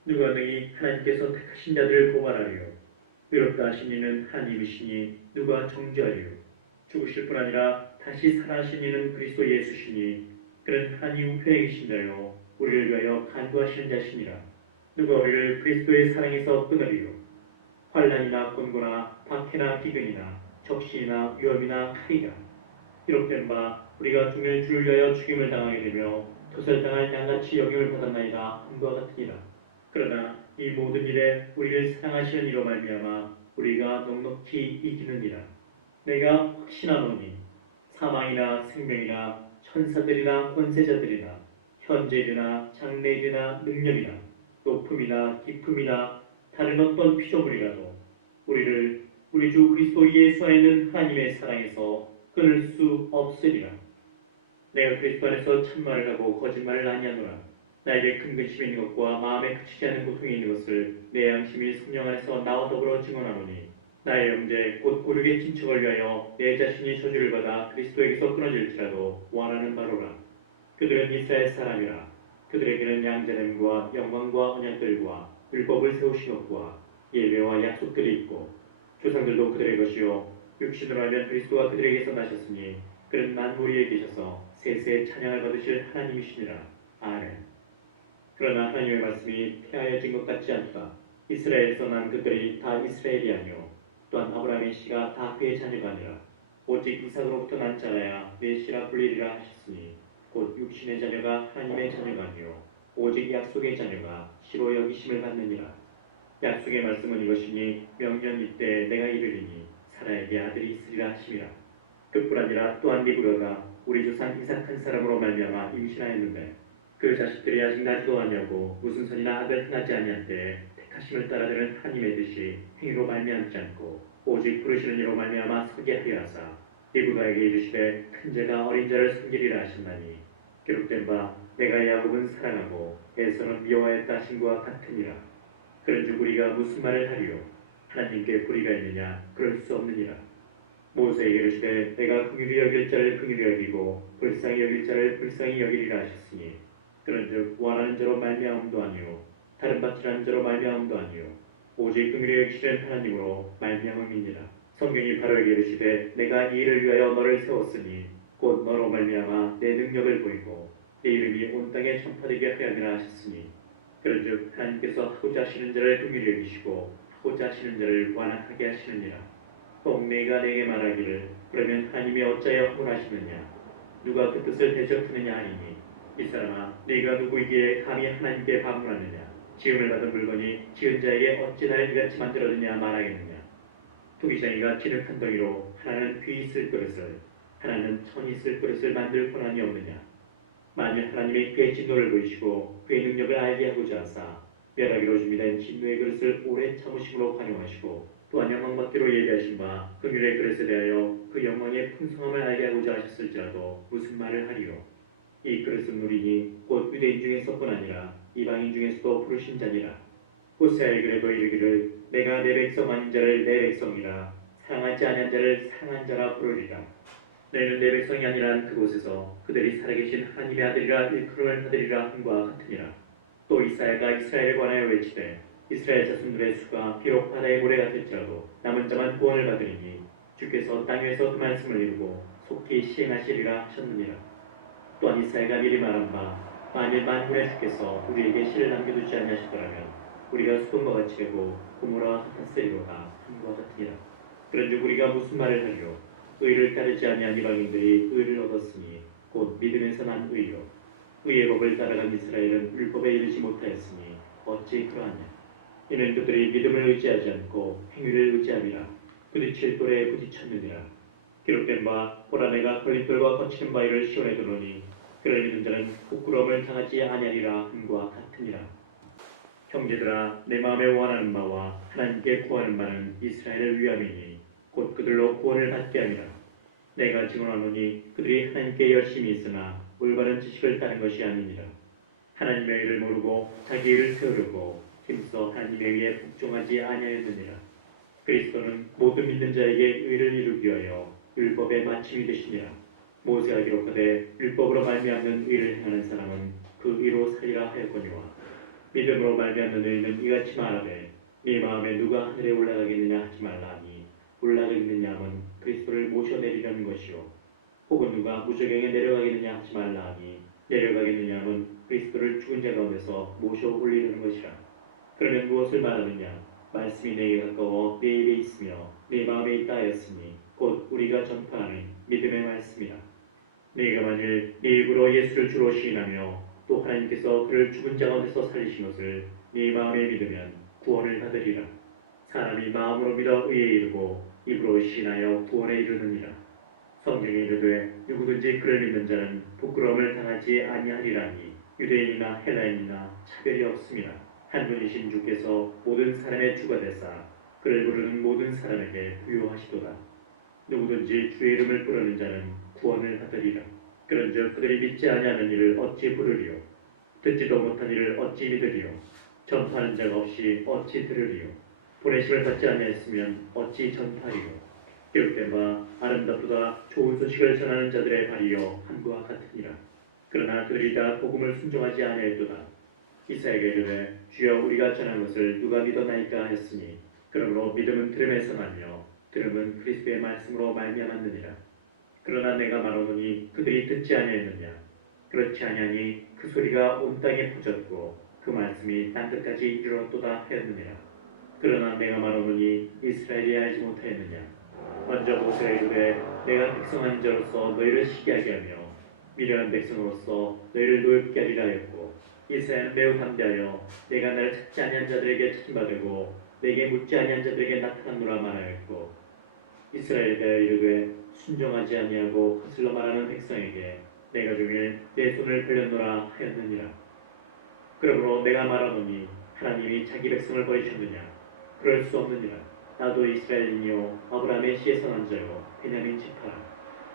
누가 능히 하나님께서 택하신 자들을 고발하리요. 의롭다 하신 이는 하나님이시니 누가 정죄하리요. 죽으실 뿐 아니라 다시 살아나신 이는 그리스도 예수시니 그는 하나님 우편에 계신 자요 우리를 위하여 간구하시는 자시니라. 누가 우리를 그리스도의 사랑에서 끊으리요. 환난이나 곤고나 박해나 비근이나 적신이나 위험이나 칼이라. 기록된 바 우리가 죽는 주를 위하여 죽임을 당하게 되며 도살당할 양같이 여김을 받았나이다 함과 같으니라. 그러나 이 모든 일에 우리를 사랑하시는 이로 말미암아 우리가 넉넉히 이기느니라. 내가 확신하노니 사망이나 생명이나 천사들이나 권세자들이나 현재일이나 장래일이나 능력이나 높음이나 깊음이나 다른 어떤 피조물이라도 우리를 우리 주 그리스도 예수 안에 있는 하나님의 사랑에서 끊을 수 없으리라. 내가 그리스도 안에서 참말을 하고 거짓말을 아니하노라. 나에게 큰 근심이 있는 것과 마음에 그치지 않은 고통이 있는 것을 내 양심이 성령 안에서 나와 더불어 증언하노니 나의 형제 곧 고륙의 친척을 위하여 내 자신이 저주를 받아 그리스도에게서 끊어질지라도 원하는 바로라. 그들은 이스라엘 사람이라. 그들에게는 양자됨과 영광과 언약들과 율법을 세우신 것과 예배와 약속들이 있고 조상들도 그들의 것이요 육신으로 하면 그리스도가 그들에게서 나셨으니 그는 만물 위에 계셔서 세세 찬양을 받으실 하나님이시니라. 아멘. 그러나 하나님의 말씀이 폐하여진 것 같지 않다. 이스라엘에서 난 그들이 다 이스라엘이 아니요 또한 아브라함의 씨가 다 그의 자녀가 아니라 오직 이삭으로부터 난 자라야 내 씨라 불리리라 하셨으니 곧 육신의 자녀가 하나님의 자녀가 아니요 오직 약속의 자녀가 씨로 여기심을 받느니라. 약속의 말씀은 이것이니 명령 이때 내가 이르리니 사라에게 아들이 있으리라 하심이라. 그뿐 아니라 또한 리브가가 우리 조상 이삭 한 사람으로 말미암아 임신하였는데 그 자식들이 아직 나지도 아니하고 무슨 선이나 아들 흔하지 아니한 때에 택하심을 따라드는 하나님의 뜻이 행위로 말미암지 않고 오직 부르시는 이로 말미암아 서게 하려 하사 리브가에게 이르시되 큰 자가 어린 자를 섬기리라 하셨나니 기록된 바 내가 야곱은 사랑하고 에서는 미워하였다 하심과 같으니라. 그런즉 우리가 무슨 말을 하리요? 하나님께 불의가 있느냐? 그럴 수 없느니라. 모세에게 이르시되 내가 긍휼히 여길 자를 긍휼히 여기고 불쌍히 여길 자를 불쌍히 여기리라 하셨으니 그런즉 원하는 자로 말미암음도 아니요 다른 바치라는 자로 말미암음도 아니요 오직 긍휼히 여기시는 하나님으로 말미암음이니라. 성경이 바로에게 이르시되 내가 이 일을 위하여 너를 세웠으니 곧 너로 말미암아 내 능력을 보이고 내 이름이 온 땅에 전파되게 하려 함이라 하셨으니 그런즉 하나님께서 하고자 하시는 자를 긍휼히 여기시고 하고자 하시는 자를 완악하게 하시느니라. 꼭 내가 내게 말하기를 그러면 하나님이 어찌하여 허물하시느냐 누가 그 뜻을 대적하느냐 하니니 이 사람아 네가 누구이기에 감히 하나님께 반문하느냐 지음을 받은 물건이 지은 자에게 어찌 날 이같이 만들었느냐 말하겠느냐. 토기장이가 진흙한 덩이로 하나는 귀 있을 그릇을 하나는 천 있을 그릇을 만들 권한이 없느냐. 만일 하나님이 그의 진노를 보이시고 그의 능력을 알게 하고자 하사 멸하기로 준비된 진노의 그릇을 오래 참으심으로 관용하시고 또한 영광받기로 예비하신 바 긍휼의 그릇에 대하여 그 영광의 풍성함을 알게 하고자 하셨을지라도 무슨 말을 하리요. 이 그릇은 누리니 곧 유대인 중에서뿐 아니라 이방인 중에서도 부르신 자니라. 호세아의 글에도 이르기를 내가 내 백성 아닌 자를 내 백성이라 사랑하지 아니한 자를 사랑한 자라 부르리라. 너희는 내 백성이 아니란 그곳에서 그들이 살아계신 하나님의 아들이라 일컬음을 받으리라 함과 같으니라. 또 이사야가 이스라엘에 관하여 외치되 이스라엘 자손들의 수가 비록 바다의 모래 같을지라도 남은 자만 구원을 받으리니 주께서 땅 위에서 그 말씀을 이루고 속히 시행하시리라 하셨느니라. 또한 이사야가 미리 말한 바 만일 만군의 주께서 우리에게 씨를 남겨두지 아니하시더라면 우리가 소돔과 같이 되고 고모라와 같았으리로다 함과 같으니라. 그런즉 우리가 무슨 말을 하리요? 의를 따르지 아니한 이방인들이 의를 얻었으니 곧 믿음에서 난 의요 의의 법을 따라간 이스라엘은 율법에 이르지 못하였으니 어찌 그러하냐. 이는 그들이 믿음을 의지하지 않고 행위를 의지함이라 부딪힐 돌에 부딪혔느니라. 기록된 바 보라 내가 걸림돌과 거치는 바위를 시온에 두노니 그를 믿는 자는 부끄러움을 당하지 아니하리라 함과 같으니라. 형제들아 내 마음에 원하는 바와 하나님께 구하는 바는 이스라엘을 위함이니 곧 그들로 구원을 받게 함이라. 내가 증언하노니 그들이 하나님께 열심히 있으나 올바른 지식을 따른 것이 아니니라. 하나님의 의를 모르고 자기 의를 세우려고 힘써 하나님의 의에 복종하지 아니하였느니라. 그리스도는 모든 믿는 자에게 의를 이루기 위하여 율법의 마침이 되시니라. 모세가 기록하되 율법으로 말미암는 의를 행하는 사람은 그 의로 살리라 하였거니와 믿음으로 말미암는 너희는 이같이 말하되 네 마음에 누가 하늘에 올라가겠느냐 하지 말라니 올라가겠느냐 함은 그리스도를 모셔내리려는 것이요 혹은 누가 무저경에 내려가겠느냐 하지 말라니 내려가겠느냐 함은 그리스도를 죽은 자 가운데서 모셔 올리려는 것이라. 그러면 무엇을 말하느냐 말씀이 내게 가까워 내 입에 있으며 내 마음에 있다 하였으니 곧 우리가 전파하는 믿음의 말씀이라. 너희가 만일 네 입으로 예수를 주로 시인하며 또 하나님께서 그를 죽은 자 가운데서 살리신 것을 네 마음에 믿으면 구원을 받으리라. 사람이 마음으로 믿어 의에 이르고 입으로 시인하여 구원에 이르느니라. 성경에 이르되 누구든지 그를 믿는 자는 부끄러움을 당하지 아니하리라니 유대인이나 헬라인이나 차별이 없음이라. 한 분이신 주께서 모든 사람의 주가 되사 그를 부르는 모든 사람에게 부요하시도다. 누구든지 주의 이름을 부르는 자는 구원을 받으리라. 그런즉 그들이 믿지 아니하는 이를 어찌 부르리요 듣지도 못한 이를 어찌 믿으리요 전파하는 자가 없이 어찌 들으리요 보내심을 받지 아니하였으면 어찌 전파하리요. 기록된 바 아름답도다 좋은 소식을 전하는 자들의 발이여 함과 같으니라. 그러나 그들이 다 복음을 순종하지 아니하였도다. 이사야가 이르되 주여 우리가 전한 것을 누가 믿었나이까 하였으니 그러므로 믿음은 들음에서 나며 들음은 그리스도의 말씀으로 말미암았느니라. 그러나 내가 말하노니 그들이 듣지 아니하였느냐 그렇지 아니하니 그 소리가 온 땅에 퍼졌고 그 말씀이 땅끝까지 이르렀도다 하였느니라. 그러나 내가 말하노니 이스라엘이 알지 못하였느냐 먼저 모세가 이르되 내가 백성한 자로서 너희를 시기하게 하며 미련한 백성으로서 너희를 노엽게 하리라 하였고 이사야는 매우 담대하여 내가 나를 찾지 아니한 자들에게 찾음받고 내게 묻지 아니한 자들에게 나타났노라 말하였고 이스라엘에 대하여 이르되 순종하지 아니하고 거슬러 말하는 백성에게 내가 종일 내 손을 벌렸노라 하였느니라. 그러므로 내가 말하노니 하나님이 자기 백성을 버리셨느냐 그럴 수 없느니라. 나도 이스라엘인이요 아브라함의 씨에서 난 자요 베냐민 지파라.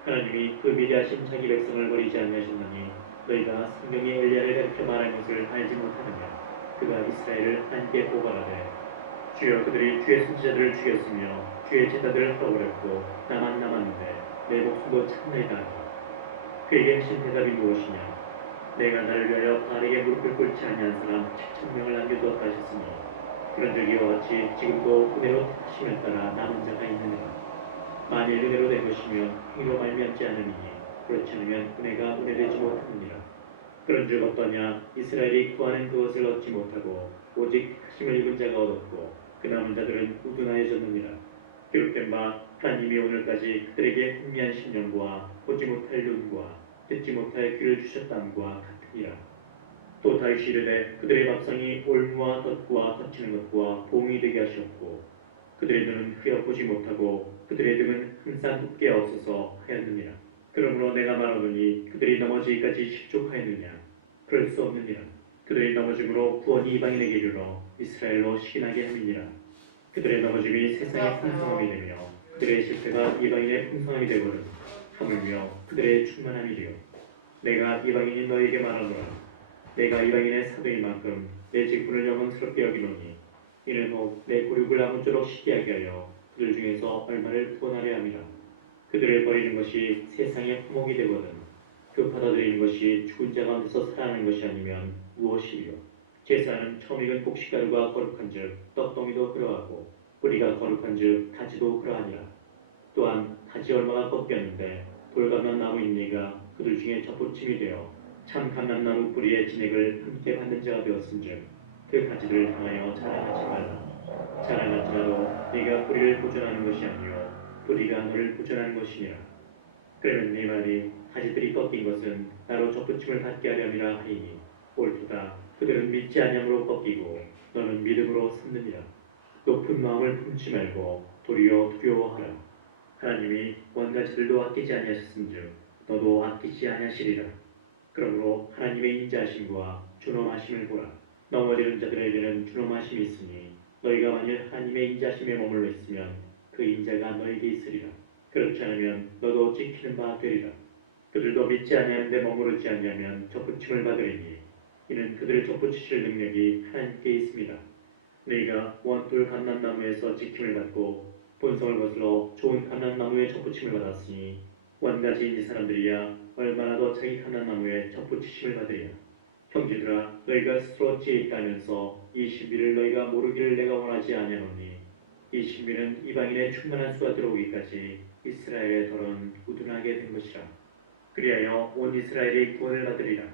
하나님이 그 미대하신 자기 백성을 버리지 아니하셨나니 너희가 성경의 엘리야를 가르쳐 말한 것을 알지 못하느냐. 그가 이스라엘을 하나님께 보관하되 주여 그들이 주의 선지자들을 죽였으며 주의 제자들을 헐어버렸고 나만 남았는데 내 목숨도 찾나이다. 그에게 하신 대답이 무엇이냐. 내가 나를 위하여 바알에게 무릎을 꿇지 아니한 사람 7,000명을 남겨두었다 하셨으니 그런즉 이와 같이 지금도 그대로 택하심에 따라 남은 자가 있느니라. 만일 은혜로 된 것이면 행위로 말미암지 않으니 그렇지 않으면 은혜가 은혜되지 못하느니라. 그런즉 어떠냐 이스라엘이 구하는 그것을 얻지 못하고 오직 택하심을 입은 자가 얻었고 그 남은 자들은 우둔하여졌느니라. 기록된 바 하나님이 오늘까지 그들에게 흥미한 심령과 보지 못할 눈과 듣지 못할 귀를 주셨다함과 같으니라. 또 다시 이르되 그들의 밥상이 올무와 덧과 거치는 것과 봉이 되게 하셨고 그들의 눈은 휘어 보지 못하고 그들의 등은 항상 붓게 없어서 하였느니라. 그러므로 내가 말하노니 그들이 넘어지기까지 실족하였느냐 그럴 수 없느니라. 그들이 넘어짐으로 구원이 이방인에게 이르러 이스라엘로 식인하게 함이니라. 그들의 넘어짐이 세상의 풍성함이 되며 그들의 실패가 이방인의 풍성함이 되거든 하물며 그들의 충만함이리요. 내가 이방인인 너희에게 말하노라. 내가 이방인의 사도인 만큼 내 직분을 영광스럽게 여기노니 이는 혹 내 고륙을 아무쪼록 시기하게 하여 그들 중에서 얼마를 구원하려 함이라. 그들을 버리는 것이 세상의 화목이 되거든 그 받아들이는 것이 죽은 자 가운데서 살아나는 것이 아니면 무엇이리요. 제사는 처음 익은 곡식가루가 거룩한즉 떡덩이도 그러하고 뿌리가 거룩한즉 가지도 그러하니라. 또한 가지 얼마가 꺾였는데 돌감람나무 잎니가 그들 중에 접붙임이 되어 참 감람나무 뿌리의 진액을 함께 받는 자가 되었은즉 그 가지를 향하여 자랑하지 말라. 자랑할지라도 네가 뿌리를 보존하는 것이 아니요 뿌리가 너를 보존하는 것이니라. 그러면 네 말이 가지들이 꺾인 것은 나로 접붙임을 받게 하려니라 하이니 옳도다. 그들은 믿지 아니함으로 꺾이고 너는 믿음으로 삼느니라. 높은 마음을 품지 말고 도리어 두려워하라. 하나님이 원가지들도 아끼지 아니하셨은즉 너도 아끼지 아니하시리라. 그러므로 하나님의 인자하심과 준엄하심을 보라. 넘어지는 자들에게는 준엄하심이 있으니 너희가 만일 하나님의 인자하심에 머물러 있으면 그 인자가 너에게 있으리라. 그렇지 않으면 너도 지키는 바 되리라. 그들도 믿지 아니하는데 머무르지 아니하면 접붙임을 받으리니 이는 그들을 접붙이실 능력이 하나님께 있습니다. 너희가 원돌 감람나무에서 지킴을 받고 본성을 거슬러 좋은 감람나무에 접붙임을 받았으니 원가지 인지 사람들이야 얼마나 더 자기 감람나무에 접붙이심을 받으리냐. 형제들아 너희가 스스로 지혜 있다면서 이 신비를 너희가 모르기를 내가 원하지 아니하노니 이 신비는 이방인의 충만한 수가 들어오기까지 이스라엘의 덜은 우둔하게 된 것이라. 그리하여 온 이스라엘이 구원을 받으리라.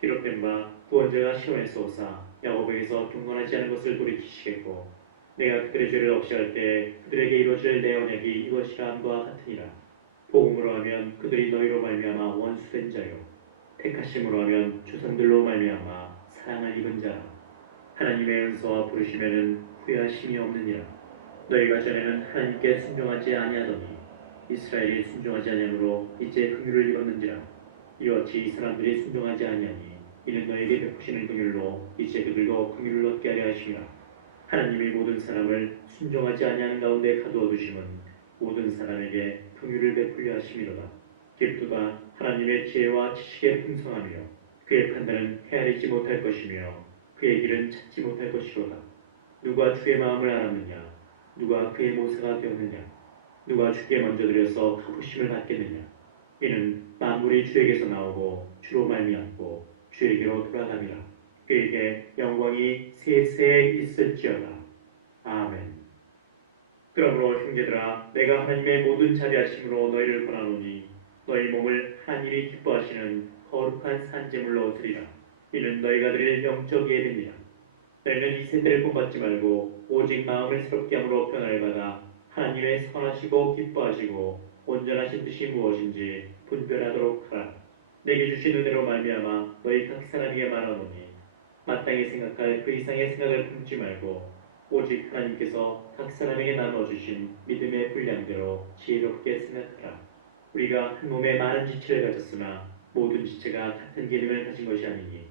기록된 바 구원자가 시온에서 오사 야곱에게서 경건하지 않은 것을 돌이키시겠고 내가 그들의 죄를 없애할 때 그들에게 이루어질 내 언약이 이것이라 함과 같으니라. 복음으로 하면 그들이 너희로 말미암아 원수된 자요 택하심으로 하면 조상들로 말미암아 사랑을 입은 자라. 하나님의 은사와 부르심에는 후회하심이 없느니라. 너희가 전에는 하나님께 순종하지 아니하더니 이스라엘이 순종하지 아니하므로 이제 긍휼을 입었는지라. 이와 같이 이 사람들이 순종하지 아니하니 이는 너에게 베푸시는 긍휼로 이제 그들도 긍휼을 얻게 하려 하심이라. 하나님이 모든 사람을 순종하지 아니하는 가운데 가두어 두심은 모든 사람에게 긍휼을 베풀려 하심이로다. 길두가 하나님의 지혜와 지식의 풍성하며 그의 판단은 헤아리지 못할 것이며 그의 길은 찾지 못할 것이로다. 누가 주의 마음을 알았느냐? 누가 그의 모사가 되었느냐? 누가 주께 먼저 드려서 갚으심을 받겠느냐? 이는 만물이 주에게서 나오고 주로 말미암고 주에게로 돌아갑니다. 그에게 영광이 세세 있을지어다. 아멘. 그러므로 형제들아 내가 하나님의 모든 자비하심으로 너희를 권하노니 너희 몸을 하나님이 기뻐하시는 거룩한 산제물로 드리라. 이는 너희가 드릴 영적 예배니라. 너희는 이 세대를 본받지 말고 오직 마음을 새롭게 함으로 변화를 받아 하나님의 선하시고 기뻐하시고 온전하신 뜻이 무엇인지 분별하도록 하라. 내게 주신 은혜로 말미암아 너희 각 사람에게 말하노니 마땅히 생각할 그 이상의 생각을 품지 말고 오직 하나님께서 각 사람에게 나눠주신 믿음의 분량대로 지혜롭게 생각하라. 우리가 한 몸에 많은 지체를 가졌으나 모든 지체가 같은 기능을 가진 것이 아니니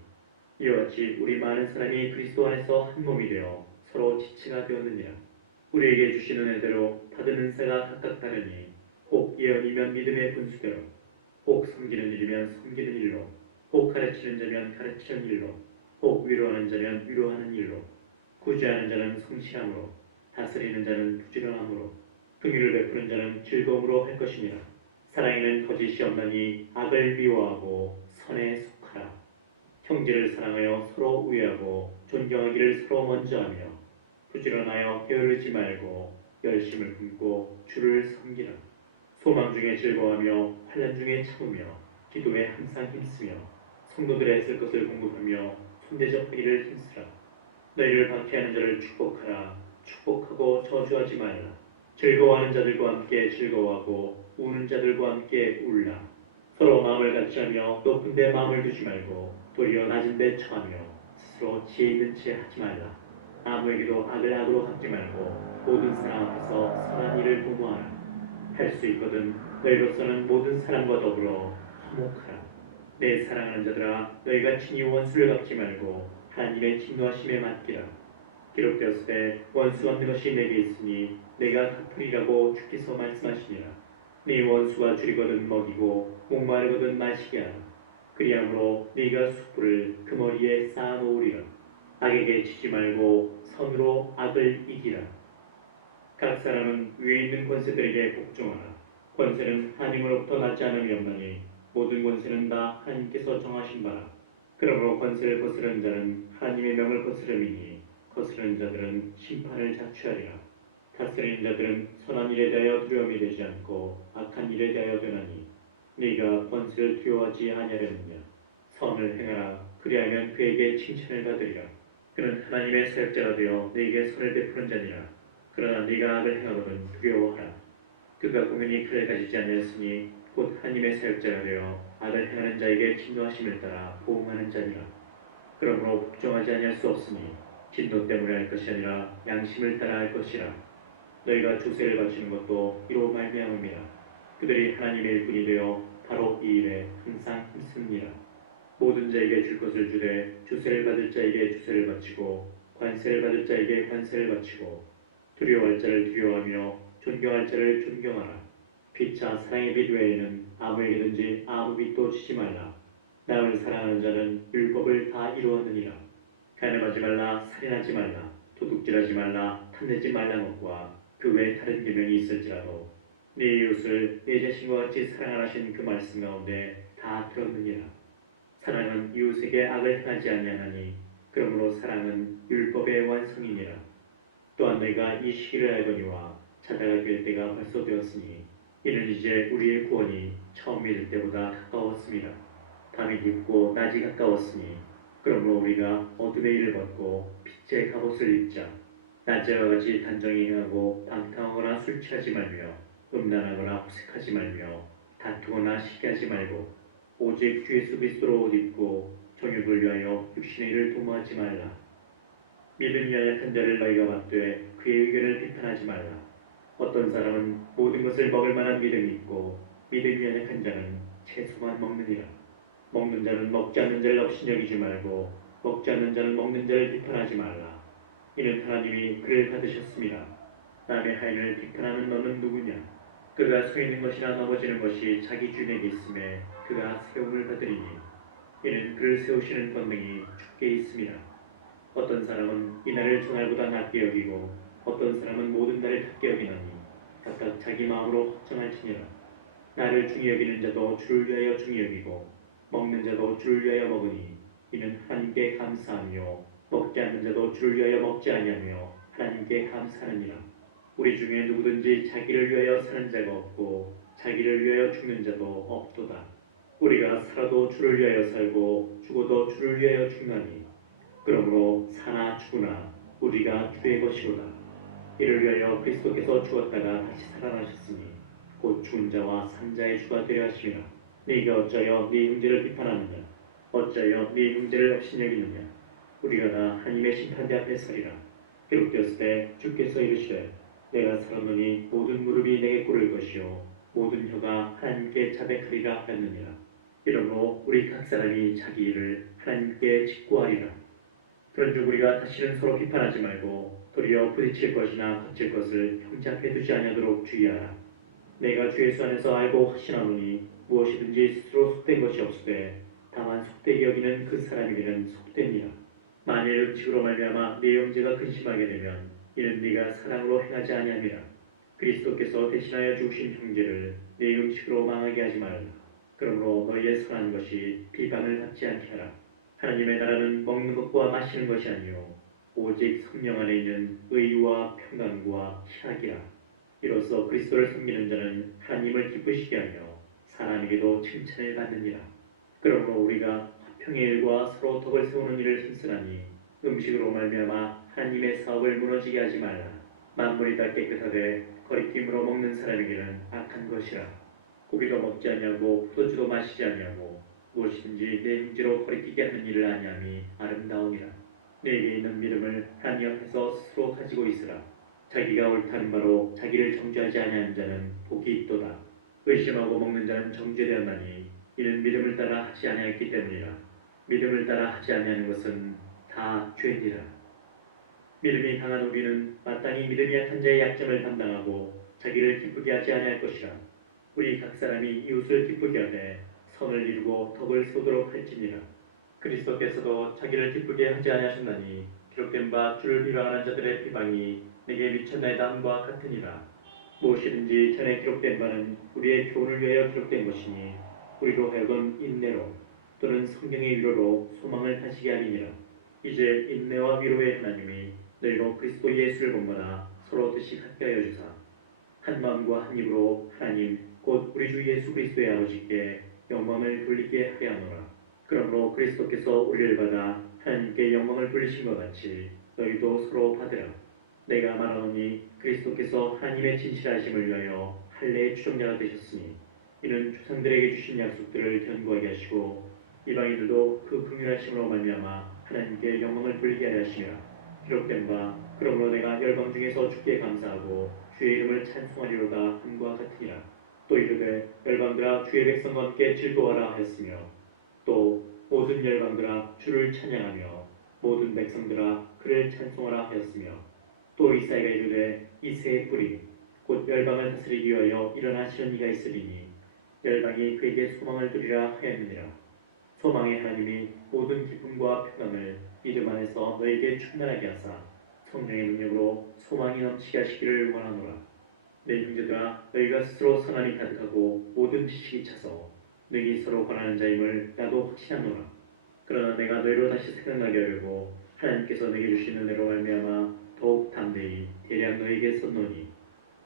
이와 같이 우리 많은 사람이 그리스도 안에서 한 몸이 되어 서로 지체가 되었느니라. 우리에게 주신 은혜대로 받은 은사가 각각 다르니 혹 예언이면 믿음의 분수대로, 혹 섬기는 일이면 섬기는 일로, 혹 가르치는 자면 가르치는 일로, 혹 위로하는 자면 위로하는 일로, 구제하는 자는 성실함으로, 다스리는 자는 부지런함으로, 긍휼을 베푸는 자는 즐거움으로 할 것이니라. 사랑에는 거짓이 없나니 악을 미워하고 선에 속하라. 형제를 사랑하여 서로 우애하고 존경하기를 서로 먼저 하며 부지런하여 게으르지 말고 열심을 품고 주를 섬기라. 소망 중에 즐거워하며 환난 중에 참으며 기도에 항상 힘쓰며 성도들의 쓸 것을 공급하며 손대접하기를 힘쓰라. 너희를 박해하는 자를 축복하라. 축복하고 저주하지 말라. 즐거워하는 자들과 함께 즐거워하고 우는 자들과 함께 울라. 서로 마음을 같이하며 높은 데 마음을 두지 말고 도리어 낮은 데 처하며 스스로 지혜 있는 채 하지 말라. 아무에게도 악을 악으로 갚지 말고 모든 사람 앞에서 선한 일을 도모하라. 할 수 있거든 너희로서는 모든 사람과 더불어 화목하라. 내 사랑하는 자들아 너희가 친히 원수를 갚지 말고 하나님의 진노하심에 맡기라. 기록되었을 때 원수 갚는 것이 내게 있으니 내가 갚으리라고 주께서 말씀하시니라. 네 원수가 줄이거든 먹이고 목마르거든 마시게 하라. 그리함으로 네가 숯불을 그 머리에 쌓아놓으리라. 악에게 치지 말고 선으로 악을 이기라. 각 사람은 위에 있는 권세들에게 복종하라. 권세는 하나님으로부터 나지 않음이 없나니 모든 권세는 다 하나님께서 정하신 바라. 그러므로 권세를 거스르는 자는 하나님의 명을 거스름이니 거스르는 자들은 심판을 자취하리라. 다스리는 자들은 선한 일에 대하여 두려움이 되지 않고 악한 일에 대하여 되나니 네가 권세를 두려워하지 아니하려느냐. 선을 행하라. 그리하면 그에게 칭찬을 받으리라. 그는 하나님의 사역자가 되어 네게 선을 베푸는 자니라. 그러나 네가 악을 행하거든 두려워하라. 그가 공연히 칼을 가지지 아니하였으니 곧 하나님의 사역자가 되어 악을 행하는 자에게 진노하심을 따라 보응하는 자니라. 그러므로 복종하지 아니할 수 없으니 진노 때문에 할 것이 아니라 양심을 따라 할 것이라. 너희가 조세를 바치는 것도 이로 말미암음이라. 그들이 하나님의 일꾼이 되어 바로 이 일에 항상 힘씁니다. 모든 자에게 줄 것을 주되 주세를 받을 자에게 주세를 바치고 관세를 받을 자에게 관세를 바치고 두려워할 자를 두려워하며 존경할 자를 존경하라. 피차 사랑의 빛 외에는 아무에게든지 아무 빛도 주지 말라. 남을 사랑하는 자는 율법을 다 이루었느니라. 간음하지 말라, 살인하지 말라, 도둑질하지 말라, 탐내지 말라는 것과 그 외 다른 계명이 있을지라도 네 이웃을 내 자신과 같이 사랑하라신 그 말씀 가운데 다 들었느니라. 사랑은 이웃에게 악을 행하지 아니하나니 그러므로 사랑은 율법의 완성이니라. 또한 너희가 이 시기를 알거니와 자다가 될 때가 벌써 되었으니 이는 이제 우리의 구원이 처음 믿을 때보다 가까웠습니다. 밤이 깊고 낮이 가까웠으니 그러므로 우리가 어둠의 일을 벗고 빛의 갑옷을 입자. 낮에와 같이 단정히 행하고 방탕하거나 술 취하지 말며 음란하거나 호색하지 말며 다투거나 시기하지 말고 오직 주 예수 그리스도로 옷 입고 정욕을 위하여 육신의 일을 도모하지 말라. 믿음이 연약한 자를 너희가 받되 그의 의견을 비판하지 말라. 어떤 사람은 모든 것을 먹을 만한 믿음이 있고 믿음이 연약한 자는 채소만 먹느니라. 먹는 자는 먹지 않는 자를 업신여기지 말고 먹지 않는 자는 먹는 자를 비판하지 말라. 이는 하나님이 그를 받으셨습니다. 남의 하인을 비판하는 너는 누구냐? 그가 서 있는 것이나 넘어지는 것이 자기 주인에게 있음에 그가 세움을 받으리니 이는 그를 세우시는 권능이 주께 있습니다. 어떤 사람은 이 날을 저날보다 낮게 여기고 어떤 사람은 모든 날을 낮게 여기나니 각각 자기 마음으로 확정할지니라. 나를 중히 여기는 자도 주를 위하여 중히 여기고 먹는 자도 주를 위하여 먹으니 이는 하나님께 감사하며 먹지 않는 자도 주를 위하여 먹지 아니하며 하나님께 감사하느니라. 우리 중에 누구든지 자기를 위하여 사는 자가 없고 자기를 위하여 죽는 자도 없도다. 우리가 살아도 주를 위하여 살고 죽어도 주를 위하여 죽나니 그러므로 사나 죽으나 우리가 주의 것이로다. 이를 위하여 그리스도께서 죽었다가 다시 살아나셨으니 곧 죽은 자와 산 자의 주가 되려 하심이라. 네가 어찌하여 네 형제를 비판하느냐? 어찌하여 네 형제를 업신여기느냐? 우리가 다 하나님의 심판대 앞에 서리라. 기록되었을 때 주께서 이르시되 내가 살았노니 모든 무릎이 내게 꿇을 것이요 모든 혀가 하나님께 자백하리라 하였느니라. 이러므로 우리 각 사람이 자기 일을 하나님께 직구하리라. 그런즉 우리가 다시는 서로 비판하지 말고 도리어 부딪힐 것이나 거칠 것을 형제 앞에 두지 아니하도록 주의하라. 내가 주 예수 안에서 알고 확신하노니 무엇이든지 스스로 속된 것이 없으되 다만 속되게 여기는 그 사람에게는 속됩니다. 만일 음식으로 말미암아 네 형제가 근심하게 되면 이는 네가 사랑으로 행하지 아니함이라. 그리스도께서 대신하여 죽으신 형제를 네 음식으로 망하게 하지 말라. 그러므로 너희의 선한 것이 비방을 받지 않게 하라. 하나님의 나라는 먹는 것과 마시는 것이 아니요 오직 성령 안에 있는 의와 평강과 희락이라. 이로써 그리스도를 섬기는 자는 하나님을 기쁘시게 하며 사람에게도 칭찬을 받느니라. 그러므로 우리가 화평의 일과 서로 덕을 세우는 일을 힘쓰나니 음식으로 말미암아 하나님의 사업을 무너지게 하지 말라. 만물이 다 깨끗하되 거리낌으로 먹는 사람에게는 악한 것이라. 고기도 먹지 아니하고 포도주도 마시지 아니하고 무엇이든지 내 형제로 거리끼게 하는 일을 아니함이 아름다우니라. 내게 있는 믿음을 하나님 앞에서 스스로 가지고 있으라. 자기가 옳다는 바로 자기를 정죄하지 아니하는 자는 복이 있도다. 의심하고 먹는 자는 정죄되었나니 이는 믿음을 따라 하지 아니하였기 때문이라. 믿음을 따라 하지 아니하는 것은 다 죄니라. 믿음이 강한 우리는 마땅히 믿음이 약한 자의 약점을 담당하고 자기를 기쁘게 하지 아니할 것이라. 우리 각 사람이 이웃을 기쁘게 하되 선을 이루고 덕을 세우도록 할지니라. 그리스도께서도 자기를 기쁘게 하지 아니하셨나니 기록된 바 주를 비방하는 자들의 비방이 내게 미쳤나이다 함과 같으니라. 무엇이든지 전에 기록된 바는 우리의 교훈을 위하여 기록된 것이니 우리로 하여금 인내로 또는 성경의 위로로 소망을 가지게 하리니라. 이제 인내와 위로의 하나님이 너희로 그리스도 예수를 본받아 서로 뜻이 같게 하여 주사 한 마음과 한 입으로 하나님 곧 우리 주 예수 그리스도의 아버지께 영광을 돌리게 하려 하노라. 그러므로 그리스도께서 우리를 받아 하나님께 영광을 돌리신 것 같이 너희도 서로 받으라. 내가 말하노니 그리스도께서 하나님의 진실하심을 위하여 할례의 추종자가 되셨으니 이는 조상들에게 주신 약속들을 견고하게 하시고 이방인들도 그 긍휼하심으로 말미암아 하나님께 영광을 돌리게 하려 하심이라. 기록된 바 그러므로 내가 열방 중에서 주께 감사하고 주의 이름을 찬송하리로다 함과 같으니라. 또 이르되 열방들아 주의 백성과 함께 즐거워하라 하였으며 또 모든 열방들아 주를 찬양하며 모든 백성들아 그를 찬송하라 하였으며 또 이사야가 이르되 이새의 뿌리 곧 열방을 다스리기 위하여 일어나시는 이가 있으리니 열방이 그에게 소망을 두리라 하였느니라. 소망의 하나님이 모든 기쁨과 평강을 믿음 안에서 너에게 충만하게 하사 성령의 능력으로 소망이 넘치게 하시기를 원하노라. 내 형제들아 너희가 스스로 선함이 가득하고 모든 지식이 차서 너희 서로 권하는 자임을 나도 확신하노라. 그러나 내가 너희로 다시 생각나게 하려고 하나님께서 내게 주신 은혜로 말미암아 더욱 담대히 대략 너희에게 썼노니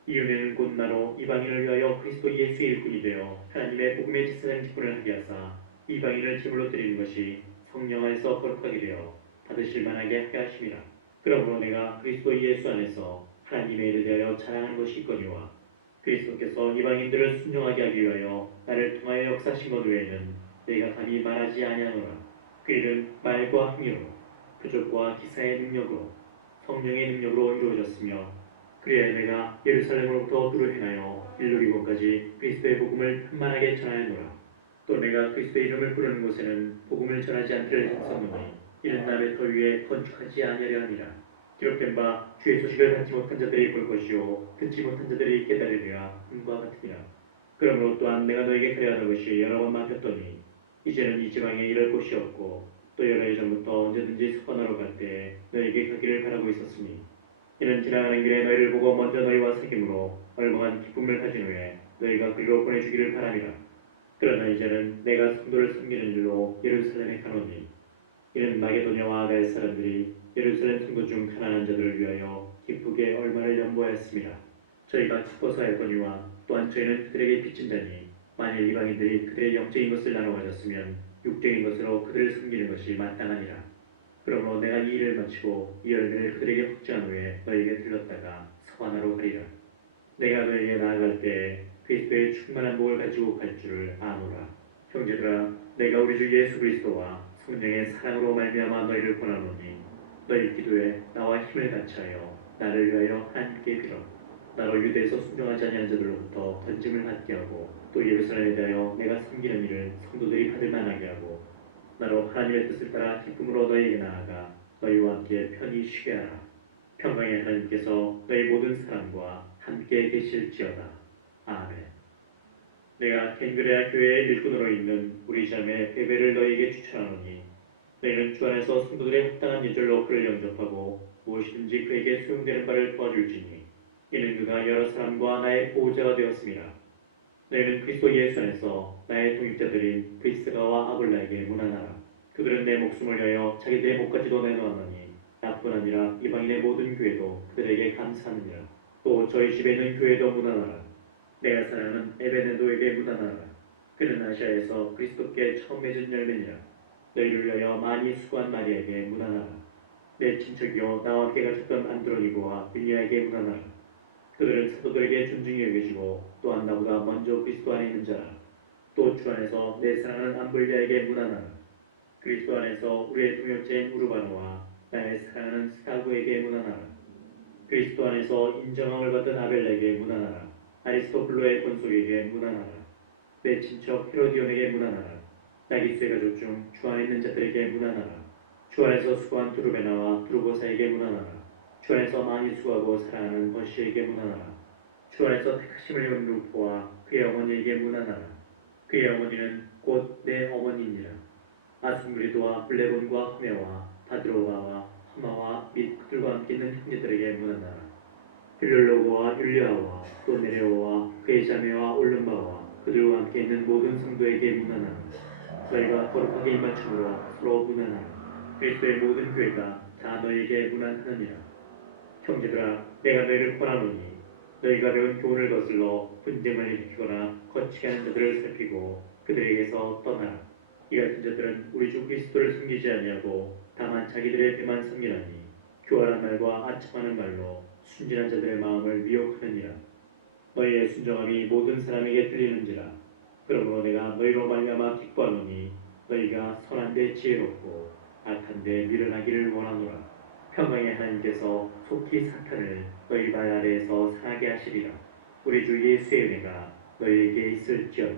이 은혜는 곧 나로 이방인을 위하여 그리스도 예수의 일꾼이 되어 하나님의 복음의 지사장 직분을 하게 하사 이방인을 제물로 드리는 것이 성령 안에서 거룩하게 되어 받으실 만하게 하게 하심이라. 그러므로 내가 그리스도 예수 안에서 하나님의 일에 대하여 자랑하는 것이 있거니와 그리스도께서 이방인들을 순종하게 하기 위하여 나를 통하여 역사하신 것 외에는 내가 감히 말하지 아니하노라. 그 일은 말과 행위로 표적과 기사의 능력으로 성령의 능력으로 이루어졌으며 그래야 내가 예루살렘으로부터 두루 행하여 일루리고까지 그리스도의 복음을 편만하게 전하였노라. 또 내가 그리스도의 이름을 부르는 곳에는 복음을 전하지 않기를 힘썼노니 이는 남의 터 위에 건축하지 아니하려 함이라. 기록된 바 주의 소식을 받지 못한 자들이 볼 것이요 듣지 못한 자들이 깨달으리라 함과 같으니라. 그러므로 또한 내가 너에게 그래하는 것이 여러 번 막혔더니 이제는 이 지방에 이럴 곳이 없고 또 여러 해 전부터 언제든지 소관하러 갈 때에 너에게 가기를 바라고 있었으니 이는 지나가는 길에 너희를 보고 먼저 너희와 사귐으로 얼마간 기쁨을 가진 후에 너희가 그리로 보내주기를 바람이라. 그러나 이제는 내가 성도를 섬기는 일로 예루살렘에 가노니 이는 마게도냐와 아가의 사람들이 예루살렘 성도 중 가난한 자들을 위하여 기쁘게 얼마를 연보하였습니다. 저희가 기뻐서 하였거니와 또한 저희는 그들에게 빚진 자니 만일 이방인들이 그들의 영적인 것을 나눠 가졌으면 육적인 것으로 그들을 섬기는 것이 마땅하니라. 그러므로 내가 이 일을 마치고 이 열매를 그들에게 확증한 후에 너희에게 들렀다가 서반하러 가리라. 내가 너희에게 나아갈 때에 그리스도의 충만한 복을 가지고 갈 줄을 아노라. 형제들아, 내가 우리 주 예수 그리스도와 성령의 사랑으로 말미암아 너희를 권하노니 너희 기도에 나와 힘을 같이하여 나를 위하여 하나님께 빌어. 나로 유대에서 순종하지 아니한 자들로부터 건짐을 받게 하고 또 예루살렘에 대하여 내가 섬기는 일을 성도들이 받을 만하게 하고 나로 하나님의 뜻을 따라 기쁨으로 너희에게 나아가 너희와 함께 편히 쉬게 하라. 평강의 하나님께서 너희 모든 사람과 함께 계실지어다. 아멘. 내가 ken그레아 교회의 일꾼으로 있는 우리 자매 베베를 너희에게 추천하노니 너희는 주 안에서 성도들의 합당한 예절로 그를 영접하고 무엇이든지 그에게 소용되는 바를 도와줄지니 이는 그가 여러 사람과 나의 보호자가 되었습니다. 너희는 그리스도 예수 안에서 나의 동역자들인 브리스가와 아볼라에게 문안하라. 그들은 내 목숨을 위하여 자기들의 목까지도 내놓았나니 나뿐 아니라 이방인의 모든 교회도 그들에게 감사하느니라. 또 저희 집에 있는 교회도 문안하라. 내가 사랑하는 에베네도에게 문안하라. 그는 아시아에서 그리스도께 처음 맺은 열매니라. 너희를 위하여 많이 수고한 마리아에게 문안하라. 내 친척이요 나와 함께 가셨던 안드로니고와 빌리아에게 문안하라. 그들은 사도들에게 존중히 여겨지고 또한 나보다 먼저 그리스도 안에 있는 자라. 또 주 안에서 내 사랑하는 암블리아에게 문안하라. 그리스도 안에서 우리의 동역자인 우르바노와 나의 사랑하는 스타구에게 문안하라. 그리스도 안에서 인정함을 받은 아벨에게 문안하라. 아리스토블로의 권속에게 문안하라. 내 친척 헤로디온에게 문안하라. 나기수의 가족 중 주 안에 있는 자들에게 문안하라. 주 안에서 수고한 두루베나와 두루보사에게 문안하라. 주 안에서 많이 수고하고 사랑하는 버시에게 문안하라. 주 안에서 택하심을 입은 루포와 그의 어머니에게 문안하라. 그의 어머니는 곧 내 어머니니라. 아순그리도와 블레본과 흐메와 바드로바와 하마와 및 그들과 함께 있는 형제들에게 문안하라. 빌롤로고와 율리아와 또 네레오와 그의 자매와 올름바와 그들과 함께 있는 모든 성도에게 문안하라. 너희가 거룩하게 입맞춤으로 서로 문안하라. 그리스도의 모든 교회가 다 너희에게 문안하느니라. 형제들아, 내가 너희를 권하노니 너희가 배운 교훈을 거슬러 분쟁을 일으키거나 거치게 하는 자들을 살피고 그들에게서 떠나라. 이 같은 자들은 우리 주 그리스도를 섬기지 아니하고 다만 자기들의 배만 섬기나니 교활한 말과 아첨하는 말로 순진한 자들의 마음을 미혹하느니라. 너희의 순정함이 모든 사람에게 들리는지라. 그러므로 내가 너희로 말미암아 기뻐하노니 너희가 선한데 지혜롭고 악한데 미련하기를 원하노라. 평강의 하나님께서 속히 사탄을 너희 발 아래에서 상하게 하시리라. 우리 주 예수의 은혜가 너희에게 있을지어다.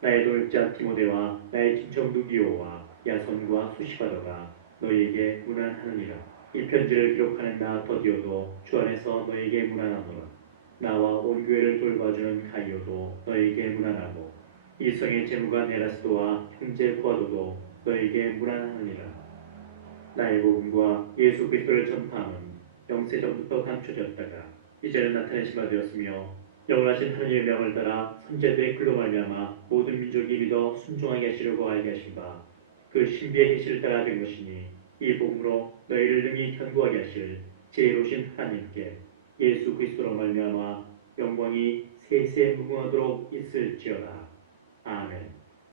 나의 동역자 디모데와 나의 친척 누기오와 야손과 수시바더가 너희에게 문안하느니라. 이 편지를 기록하는 나 더디오도 주 안에서 너희에게 문안하노라. 나와 온 교회를 돌봐주는 가이오도 너희에게 문안하고 이성의 제무가 네라스도와 형제 부아도도 너희에게 문안하느니라. 나의 복음과 예수 그리스도를 전파함은 영세전부터 감춰졌다가 이제는 나타내신 바 되었으며 영원하신 하나님의 명을 따라 선제들의 글로 말미암아 모든 민족이 믿어 순종하게 하시려고 알게 하신 바 그 신비의 계시를 따라 된 것이니 이 복음으로 너희를 능히 견고하게 하실 지혜로우신 하나님께 예수 그리스도로 말미암아 영광이 세세 무궁하도록 있을지어다.